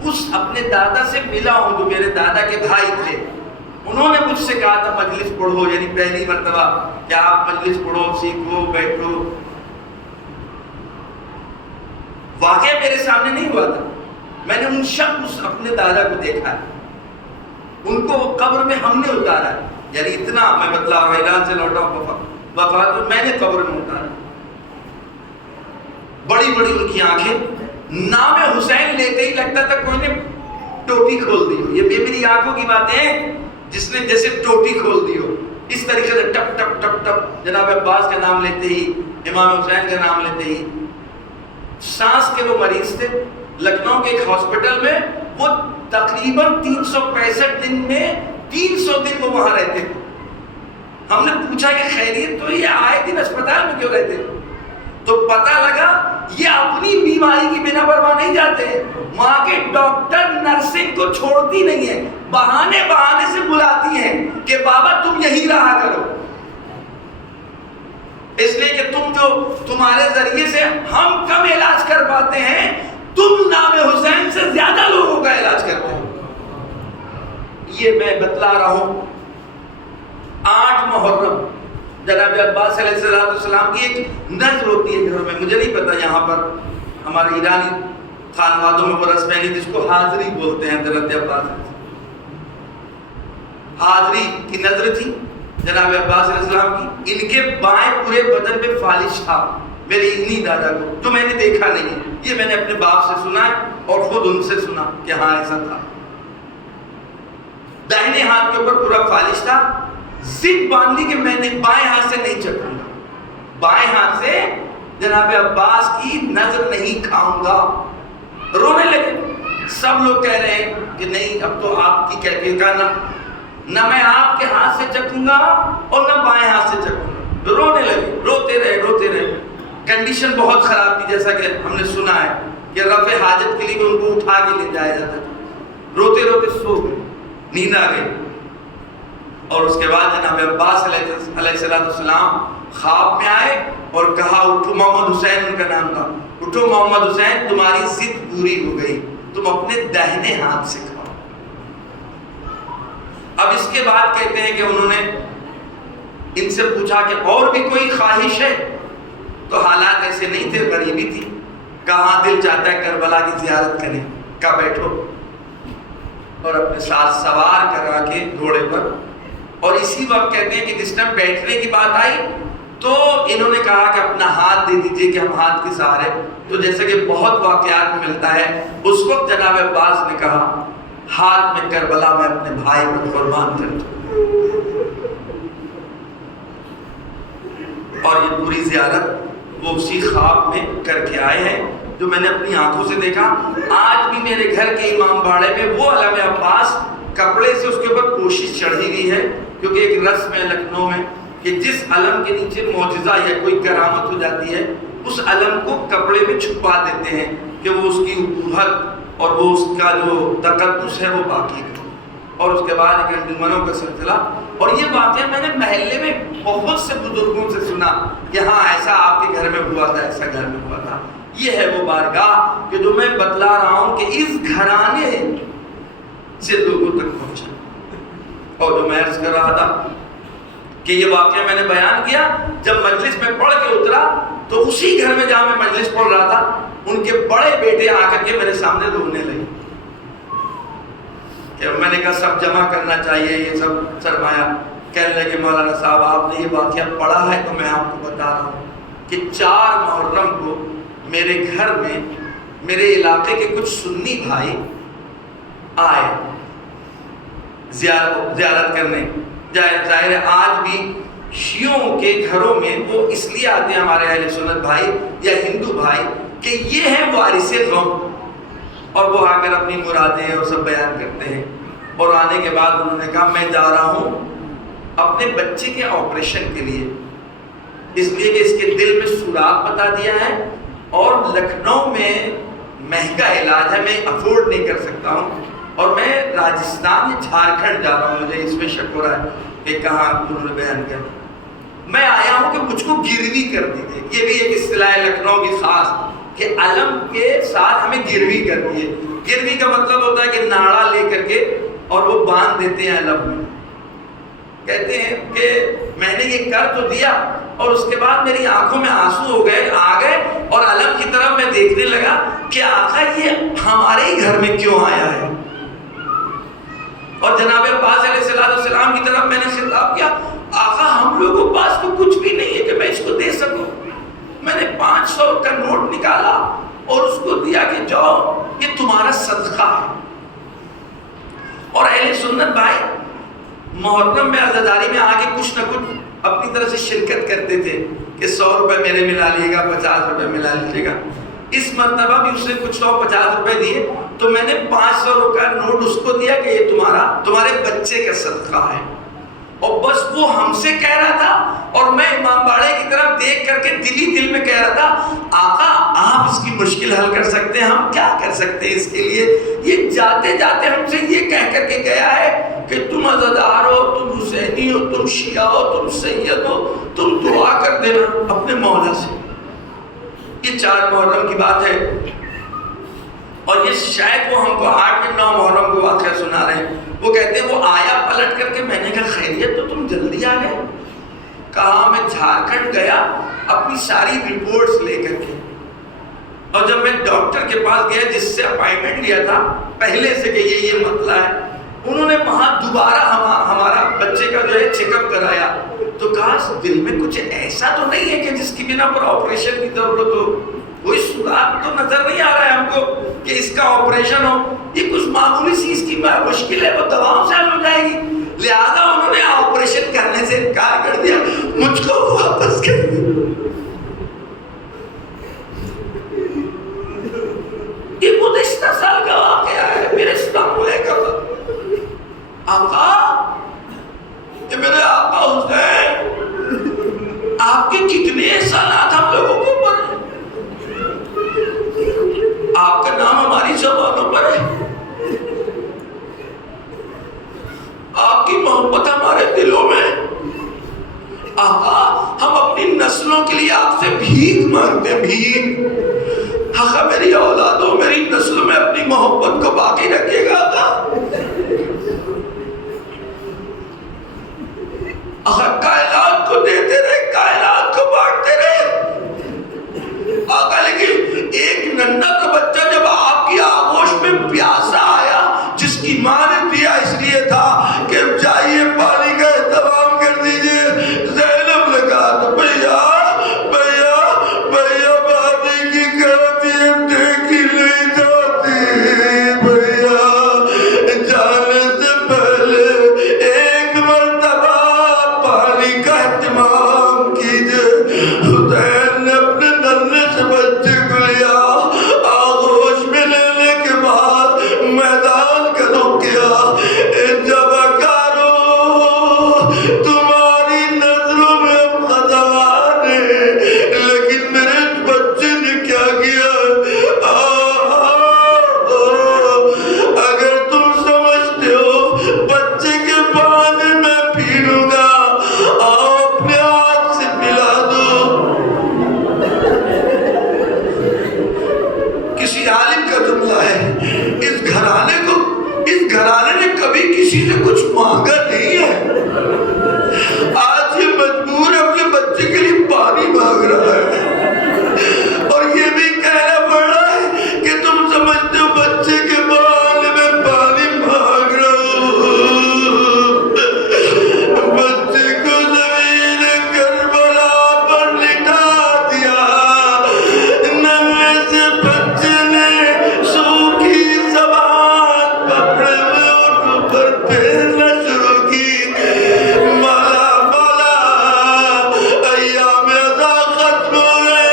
اس اپنے دادا سے ملا ہوں جو میرے دادا کے بھائی تھے. انہوں نے مجھ سے کہا تھا مجلس پڑھو, یعنی پہلی مرتبہ کہ آپ مجلس پڑھو, سیکھو, بیٹھو. واقعہ میرے سامنے نہیں ہوا تھا, میں نے ان شخص اپنے دادا کو دیکھا ہے, ان کو قبر میں ہم نے اتارا, یعنی اتنا میں بتلا اعلان سے لوٹا ہوں وفات میں نے قبر میں اتارا. بڑی بڑی ان کی آنکھیں، نام حسین لیتے ہی لگتا تھا کوئی نے ٹوٹی کھول دی ہو. یہ میری آنکھوں کی باتیں ہیں، جس نے جیسے ٹوٹی کھول دی ہو. اس طریقے سے ٹپ ٹپ ٹپ ٹپ جناب عباس کا نام لیتے ہی، امام حسین کا نام لیتے ہی. سانس کے وہ مریض تھے لکھنؤ کے ایک ہاسپٹل میں، وہ تقریباً 365 دن میں 300 دن وہ وہاں رہتے تھے. ہم نے پوچھا کہ خیریت تو یہ آئے دن اسپتال میں کیوں رہتے؟ تو پتہ لگا یہ اپنی بیماری کی بنا پر وہاں نہیں جاتے ہیں، وہاں کے ڈاکٹر نرسنگ کو چھوڑتی نہیں ہے، بہانے بہانے سے بلاتی ہیں کہ بابا تم یہی رہا کرو، اس لیے کہ تمہارے ذریعے سے ہم کم علاج کر پاتے ہیں، تم نام حسین سے زیادہ لوگوں کا علاج کرتے ہو. یہ میں بتلا رہا ہوں. 8 محرم جناب عباس علیہ السلام کی ایک نظر ہوتی ہے گھروں میں. مجھے نہیں پتا یہاں پر ہمارے ایرانی خانوادوں میں برس پہنی جس کو حاضری بولتے ہیں، حضرت عباس حاضری کی نظر تھی جناب عباس علیہ السلام کی. ان کے بائیں پورے بدن پہ فالش تھا میرے ابنی دادا کو، جو میں نے دیکھا نہیں، یہ میں نے اپنے باپ سے سنا ہے اور خود ان سے سنا کہ ہاں ایسا تھا. داہنے ہاتھ کے اوپر پورا فالش تھا. ضد باندھ لی کہ میں نے بائیں ہاتھ سے نہیں چکوں گا، بائیں ہاتھ سے جناب عباس کی نظر نہیں کھاؤں گا. رونے لگے. سب لوگ کہہ رہے ہیں کہ نہیں اب تو آپ کی کیفیت کا نہ میں آپ کے ہاتھ سے چکوں گا اور نہ بائیں ہاتھ سے چکوں گا. رونے لگے، روتے رہے. کنڈیشن بہت خراب تھی، جیسا کہ ہم نے سنا ہے کہ رفع حاجت کے لیے ان کو اٹھا کے لے جایا جاتا تھا. روتے سو گئے، نیند آ گئی. اور اس کے بعد جناب عباس علیہ السلام خواب میں آئے اور کہا اٹھو. محمد حسین ان کا نام تھا. اٹھو محمد حسین، تمہاری ضد پوری ہو گئی، تم اپنے داہنے ہاتھ سے کھاؤ. اب اس کے بعد کہتے ہیں کہ انہوں نے ان سے پوچھا کہ اور بھی کوئی خواہش ہے؟ تو حالات ایسے نہیں تھے، غریبی تھی. کہاں دل چاہتا ہے کربلا کی زیارت کریں. کہا بیٹھو، اور اپنے ساتھ سوار کرا کے گھوڑے پر. اور اسی وقت کہتے ہیں کہ جس ٹائم بیٹھنے کی بات آئی تو انہوں نے کہا کہ اپنا ہاتھ دے دیجئے کہ ہم ہاتھ کے سہارے. تو جیسے کہ بہت واقعات میں ملتا ہے، اس وقت جناب عباس نے کہا ہاتھ میں کربلا میں اپنے بھائی پر قربان کر دوں. اور یہ پوری زیارت وہ اسی خواب میں کر کے آئے ہیں جو میں نے اپنی آنکھوں سے دیکھا. آج بھی میرے گھر کے امام باڑے میں وہ علم عباس کپڑے سے اس کے اوپر کوشش چڑھی ہوئی ہے، کیونکہ ایک رسم ہے لکھنؤ میں کہ جس علم کے نیچے معجزہ یا کوئی کرامت ہو جاتی ہے اس علم کو کپڑے میں چھپا دیتے ہیں کہ وہ اس کی ابوت اور وہ اس کا جو تقدس ہے وہ باقی ہے. اور اس کے بعد ایک انجمنوں کا سلسلہ. اور یہ واقعہ میں نے محلے میں بہت سے بزرگوں سے سنا کہ ہاں ایسا آپ کے گھر میں ہوا تھا، ایسا گھر میں ہوا تھا. یہ ہے وہ بارگاہ کہ جو میں بتلا رہا ہوں کہ اس گھرانے سے لوگوں تک پہنچا. اور جو میں عرض کر رہا تھا کہ یہ واقعہ میں نے بیان کیا جب مجلس میں پڑھ کے اترا تو اسی گھر میں جہاں میں مجلس پڑھ رہا تھا ان کے بڑے بیٹے آ کر کے میرے سامنے رونے لگے کہ میں نے کہا سب جمع کرنا چاہیے یہ سب سرمایہ. کہنے لگے مولانا صاحب آپ نے یہ واقعہ پڑھا ہے تو میں آپ کو بتا رہا ہوں کہ 4 محرم کو میرے گھر میں میرے علاقے کے کچھ سنی بھائی آئے زیارت کرنے. ظاہر ہے آج بھی شیعوں کے گھروں میں وہ اس لیے آتے ہیں ہمارے اہل سنت بھائی یا ہندو بھائی کہ یہ ہے وارث غم، اور وہ آ کر اپنی مرادیں اور سب بیان کرتے ہیں. اور آنے کے بعد انہوں نے کہا میں جا رہا ہوں اپنے بچے کے آپریشن کے لیے، اس لیے کہ اس کے دل میں سوراخ بتا دیا ہے اور لکھنؤ میں مہنگا علاج ہے، میں افورڈ نہیں کر سکتا ہوں، اور میں راجستھان یا جھارکھنڈ جا رہا ہوں. مجھے اس میں شک ہو رہا ہے کہ کہاں انہوں نے بیان کیا. میں آیا ہوں کہ مجھ کو گروی کر دیجیے. یہ بھی ایک اصطلاح لکھنؤ کی خاص کہ علم کے ساتھ ہمیں گروی کر دیے. گروی کا مطلب ہوتا ہے کہ ناڑا لے کر کے اور وہ باندھ دیتے ہیں علم میں. کہتے ہیں کہ میں نے یہ کر تو دیا اور اس کے بعد میری آنکھوں میں آنسو آ گئے اور علم کی طرف میں دیکھنے لگا کہ آقا یہ ہمارے ہی گھر میں کیوں آیا ہے. اور جناب عباس علیہ السلام کی طرف میں نے خطاب کیا آقا ہم لوگوں کے پاس تو کچھ بھی نہیں ہے کہ میں اس کو دے سکوں. میں نے 500 کا نوٹ نکالا اور اس کو دیا کہ جاؤ یہ تمہارا صدقہ ہے۔ اور اہل سنت بھائی محرم میں عزاداری میں آگے کچھ نہ کچھ اپنی طرف سے شرکت کرتے تھے کہ 100 روپے میرے ملا لیے گا، 50 روپے ملا لیجیے گا۔ اس مرتبہ بھی اس نے کچھ 150 روپے دیے تو میں نے 500 روپے کا نوٹ اس کو دیا کہ یہ تمہارے بچے کا صدقہ ہے۔ اور بس وہ ہم سے کہہ رہا تھا اور میں امام باڑے کی طرف دیکھ کر کے دل میں کہہ رہا تھا آقا آپ اس کی مشکل حل کر سکتے ہیں، ہم کیا کر سکتے ہیں اس کے لیے؟ یہ جاتے جاتے ہم سے یہ کہہ کر کے گیا ہے کہ تم عزادار ہو، تم حسینی ہو، تم شیعہ ہو، تم سید ہو، تم دعا کر دینا اپنے مولا سے۔ یہ 4 محرم کی بات ہے اور یہ شاید وہ ہم کو 8 یا 9 محرم کو واقعہ سنا رہے ہیں۔ وہ کہتے ہیں وہ آیا پلٹ کر کے، میں نے کہا خیریت تو تم جلدی آ گئے؟ کہا میں جھارکھنڈ گیا اپنی ساری رپورٹس لے کر کے، اور جب میں ڈاکٹر کے پاس گیا جس سے اپائنٹمنٹ لیا تھا پہلے سے کہ یہ مسئلہ ہے، انہوں نے وہاں دوبارہ ہمارا بچے کا جو ہے چیک اپ کرایا تو کہا دل میں کچھ ایسا تو نہیں ہے کہ جس کی بنا پر آپریشن کی ضرورت ہو، کوئی سراغ تو نظر نہیں آ رہا ہے ہم کو کہ اس کا آپریشن ہو، یہ کچھ معمولی سی اس کی مشکل ہے وہ دواؤں سے حل ہو جائے گی۔ لہذا انہوں نے آپریشن کرنے سے انکار کر دیا، مجھ کو واپس کر دیا۔ یہ گزشتہ سال کا واقعہ ہے، میرے استنبول کا آقا، یہ میرے آقا حسین، آپ کے کتنے احسانات ہم لوگوں کے اوپر ہیں، آپ کا نام ہماری زبانوں پر ہے، آپ کی محبت ہمارے دلوں میں۔ آقا ہم اپنی نسلوں کے لیے آپ سے بھیک مانگتے ہیں، بھیک، آقا میری اولادوں میری نسلوں میں اپنی محبت کو باقی رکھیے گا آقا، کائنات کو دیتے رہے، کائنات کو بانٹتے رہے آقا، لیکن ایک ننھا کا بچہ جب آپ کی آغوش میں پیاسا آیا، جس کی ماں نے دیا اس لیے تھا کہ جائیے پانی کا اہتمام کر دیجئے، زینب نے کہا تو بھیا پانی کی کیفیت دیکھی نہیں جاتی، بھیا جانے سے پہلے ایک مرتبہ پانی کا اہتمام کیجئے۔ حسین نے اپنے ننھے سے بچے کو لیا، آغوش میں لینے کے بعد میدان کا رخ کیا۔ جبکارو تمہاری نظروں میں اب خزان ہے، لیکن میرے بچے نے کیا کیا؟ اگر تم سمجھتے ہو بچے کے پانی میں پھینوں گا، اپنے ہاتھ سے پلا دو۔ کسی عالم کا جملہ ہے، اس گھرانے نے کبھی کسی سے کچھ مانگا نہیں ہے، آج یہ مجبور اپنے بچے کے لیے پانی مانگ رہا ہے، اور یہ بھی کہنا پڑ رہا ہے کہ تم سمجھتے ہو بچے کے بال میں پانی مانگ رہا ہوں۔ بچے کو زمین کربلا پر لٹا دیا، ننھے سے بچے نے سوکھی زبان پکڑے ہوئے اٹھوں پر پھیرنا شروع کی۔ مولا مولا، ایام عزا ختم ہوئے،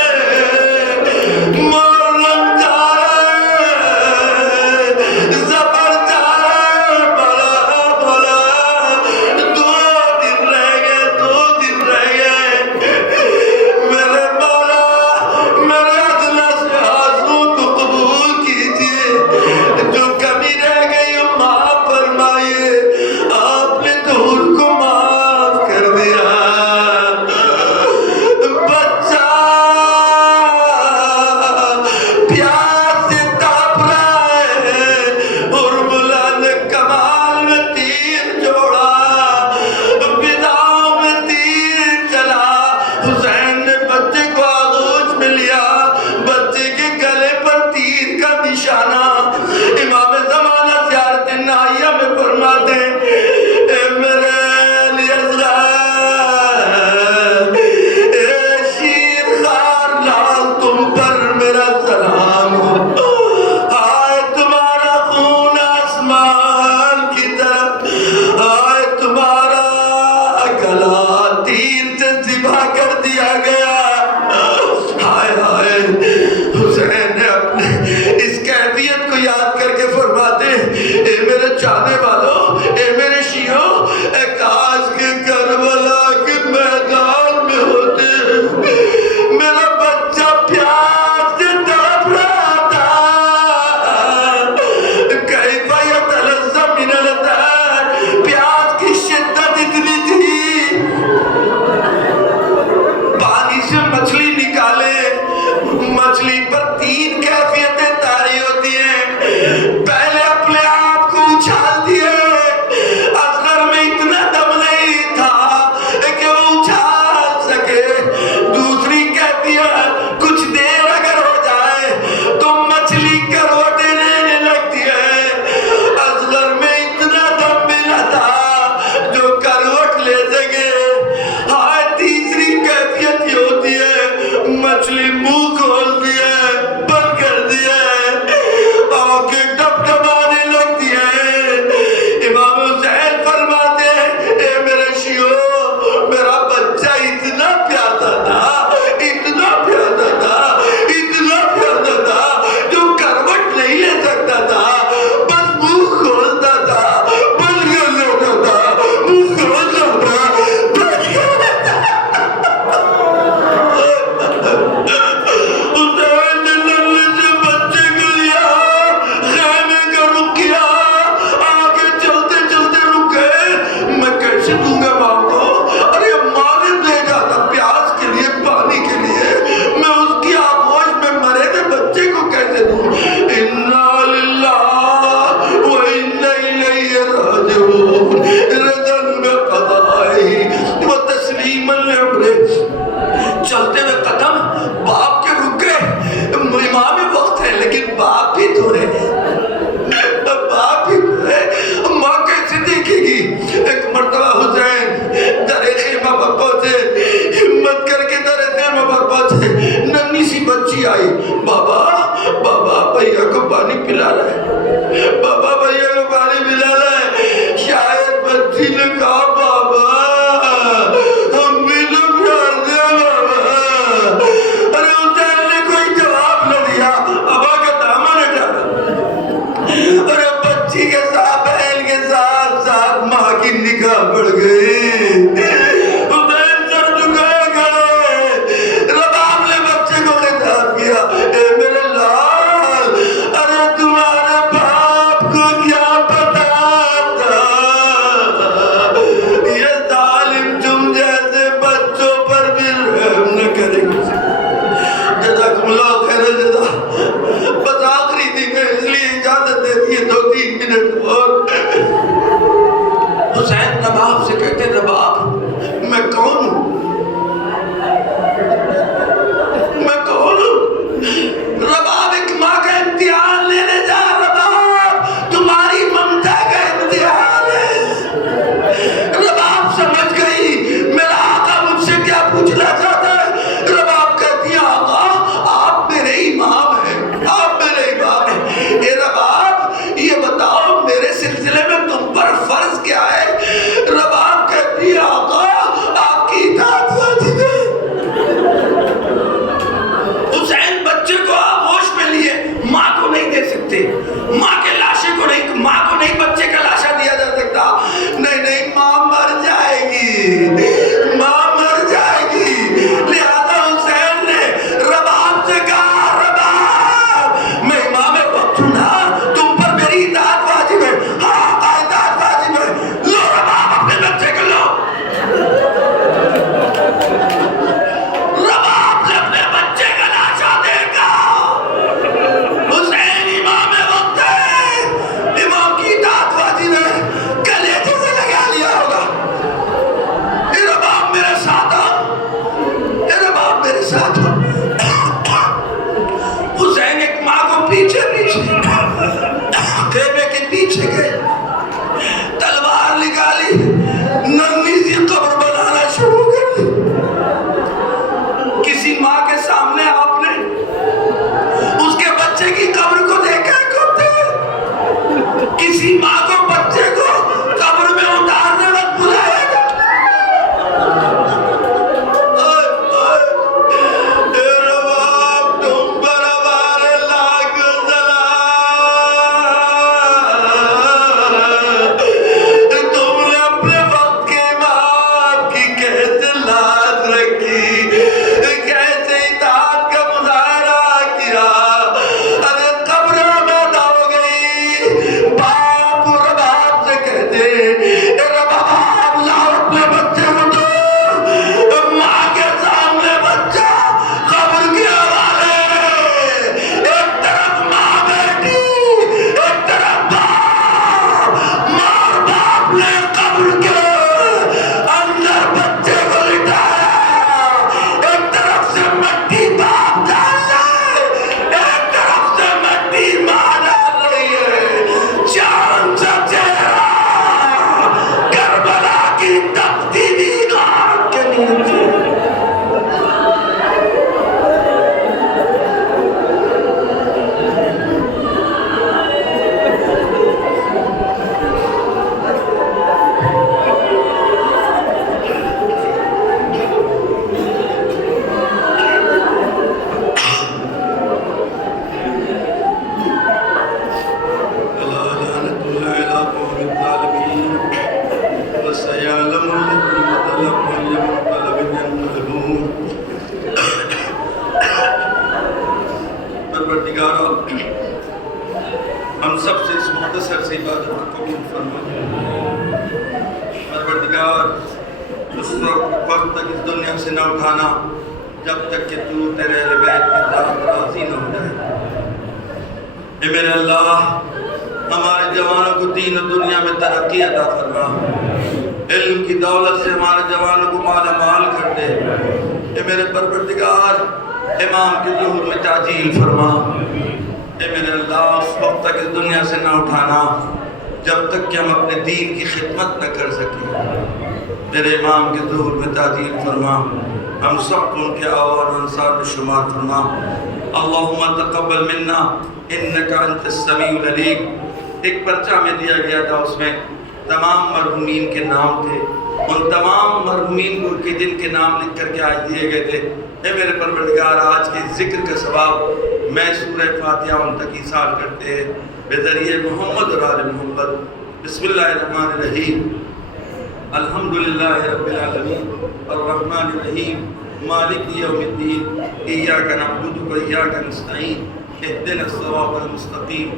محرم جا رہے ہیں، ظفر جا رہے ہیں، مولا مولا، 2 دن رہ گئے، میرے مولا میرے ادنا سے آنسوؤں کو قبول کیجئے، جو کمی رہ گئی ہو معاف فرمائیے، آپ نے تو ان کو معاف کر دیا۔ بچہ پیاس سے تڑپ رہا ہے، ارملا نے کمال میں تیر جوڑا، فضاؤں میں تیر چلا، حسین نے بچے کو آغوش میں لیا، بچے کے گلے پر تیر کا نشانہ۔ امام زمانہ زیارت نائیہ میں فرماتے ہیں، اے میرے علی اصغر، اے شیر خار جانے والوں، اے میرے شیعوں، اے کاش کے کربلا کے میدان میں ہوتے، میرا بچہ پیاس سے تڑپ رہا تھا، کیف یتلذذ من الدار، پیاس کی شدت اتنی تھی، پانی سے مچھلی نکالے، مچھلی پر 3 کیفیتیں طاری ہوتی ہیں، پہلے اپنے آپ کو اچھال دیے، اصغر میں اتنا دم نہیں تھا کہ وہ اچھال سکے، دوسری کیفیت کچھ دیر اگر ہو جائے تو مچھلی کروٹیں لینے لگتی ہے، اصغر میں اتنا دم ملا تھا جو کروٹ لے سکے، ہاں تیسری کیفیت یہ ہوتی ہے مچھلی منہ کھولتی ہے، بند کر دیا ہے، آنکھیں ڈبڈبانے لگتی ہیں، امام حسین فرماتے ہیں اے میرے شیعوں، میرا بچہ اتنا پیارا تھا، اتنا پیارا تھا، اتنا پیارا تھا، جو کروٹ نہیں لے سکتا تھا، بس منہ کھولتا تھا، بند کر لیتا تھا، منہ کھولتا تھا، بند کر لیتا تھا۔ حسین نے لڑنے سے بچے کو لیا، خیمے کا رخ کیا، آگے چلتے چلتے رک گئے، میں کیسے دوں گا ماں کو؟ ارے ماں نے بھیجا تھا پیاس کے لیے، پانی کے لیے، میں اس کی آغوش میں مرے ہوئے بچے کو کیسے دوں؟ انا للہ و انا الیہ راجعون، رضا بقضائہ و تسلیما لامرہ، چلتے ہوئے قدم باپ کے رک گئے، امام وقت ہے لیکن باپ بھی تو ہے، باپ بھی تو ہے، ماں کیسے دیکھے گی؟ ایک مرتبہ حسین در خیمہ پر پہنچے، ہمت کر کے در خیمہ پر پہنچے، ننھی سی بچی آئی، بابا بابا بھیا کو پانی پلا رہا ہے، بابا بھیا کو پانی پلا رہا ہے، شاید بچی نے کہا بابا ہم بھی تو پیار دیا بابا، ارے حسین نے کوئی جواب نہ دیا، ابا کا دامن ہٹا، ارے بچی کے ساتھ بہن کے ساتھ ساتھ ماں کی نگاہ بڑھ گئی، حسین سر جھکائے کھڑے، رباب نے بچے کو خطاب کیا، اے میرے لال، ارے تمہارے باپ کو کیا پتا تھا، یہ ظالم تم جیسے بچوں پر بھی رحم نہ کریں گے۔ جزاکم اللہ خیر الجزا۔ بس آخری دن ہے اس لیے اجازت دیتی ہے 2-3 منٹ اور۔ حسین رباب سے کہتے رباب میں کون ہوں؟ میں کون ہوں؟ رباب ایک ماں کا امتحان لینے جا، رباب تمہاری ممتا کا امتحان ہے۔ رباب سمجھ گئی میرا آقا مجھ سے کیا پوچھنا چاہتا ہے، رباب کہتی ہے آقا آپ میرے امام ہیں، آپ میرے امام ہیں، اے رباب یہ بتاؤ میرے سلسلے میں تم پر فرض کیا ہے؟ رباب کہتی ہے آقا آپ کی اطاعت واجب ہے۔ حسین بچے کو آغوش میں لیے، ماں کو نہیں دے سکتے، ماں کے لاشے کو نہیں، ماں کو نہیں بچے کا لاشا دیا جا سکتا، نہیں ماں مر جائے گی، ماں مر جائے گی، لہذا حسین نے رباب سے کہا رباب میں امام وقت ہوں نا، تم پر میری اطاعت واجب ہے، ہاں اطاعت واجب ہے، لو رباب اپنے بچے کو لو۔ رباب نے اپنے بچے کا لاشا دیکھا، حسین امام وقت ہے، امام کی اطاعت واجب ہے، کلیجے سے لگا لیا ہوگا، اے رباب میرے ساتھ آؤ، اے رباب میرے ساتھ آؤ۔ حسین ایک ماں کو پیچھے خیمے کے پیچھے گئے، تلوار نکالی، ننھی سی قبر بنانا شروع کر دی۔ کسی ماں کے سامنے آپ نے اس کے بچے کی قبر کو دیکھا کرتے ہیں؟ کسی ماں کو بچے کو قبر میں اتارنے وقت بلائے گا؟ اے رباب تم پر ہمارے لاکھ سلام، ہم سب سے اس مختصر سے عبادت کو قبول فرما۔ پروردگار اس وقت تک اس دنیا سے نہ اٹھانا جب تک کہ تو تیرے اہل بیت کی ذات راضی نہ ہو جائے۔ اے میرے اللہ ہمارے جوانوں کو دین و دنیا میں ترقی عطا فرما، علم کی دولت سے ہمارے جوانوں کو مالا مال کر دے۔ اے میرے پروردگار امام کے ظہور میں تعجیل فرما۔ اے میرے اللہ اس وقت تک اس دنیا سے نہ اٹھانا جب تک کہ ہم اپنے دین کی خدمت نہ کر سکیں۔ میرے امام کے ظہور میں تعجیل فرما، ہم سب کو ان کے آوان انصار میں شمار فرما۔ اللہم تقبل منا انکا انت السمیع العلیم۔ ایک پرچہ میں دیا گیا تھا، اس میں تمام مرحومین کے نام تھے، ان تمام مرحومین کے جن کے نام لکھ کر کے آج دیے گئے تھے۔ اے میرے پروردگار آج کے ذکر کا ثواب میں سورہ فاتحہ ان تک ایصال کرتے ہیں بذریعہ محمد اور آل محمد۔ بسم اللہ الرحمن الرحیم، الحمدللہ رب العالمین الرحمن الرحیم مالک یوم الدین، ایاک نعبد و ایاک نستعین، اہدنا الصراط المستقیم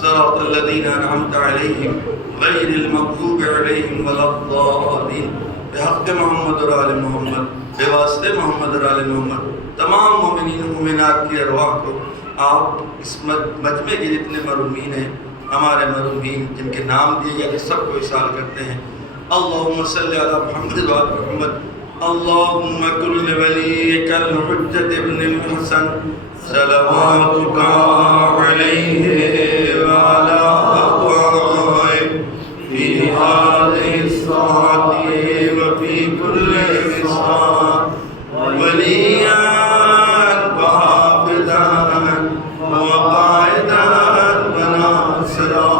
صراط الذین انعمت علیہم غیر المغضوب علیہم ولا الضالین۔ بحق محمد اور آل محمد، بے واسطے محمد اور آل محمد، تمام مومنین و مومنات کی ارواح کو آپ اس مجمع کے جتنے مرحومین ہیں، ہمارے مرحومین جن کے نام دیے گئے سب کو اصال کرتے ہیں۔ اللہم صلی علی محمد و آل محمد۔ اللہم کل ولیک الحجت ابن الحسن صلواتک علیہ وعلی آبائہ فی هذه الساعة وفی کل وسعة ولیا وحافظا وقائدا وناصرا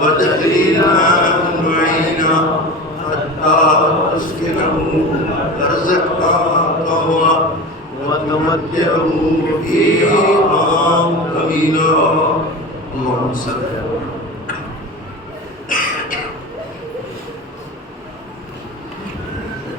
ودلیلا معینا حتی تسکنه ارزقنا طوعا وتمتعه فيها طويلا اللهم صل على محمد۔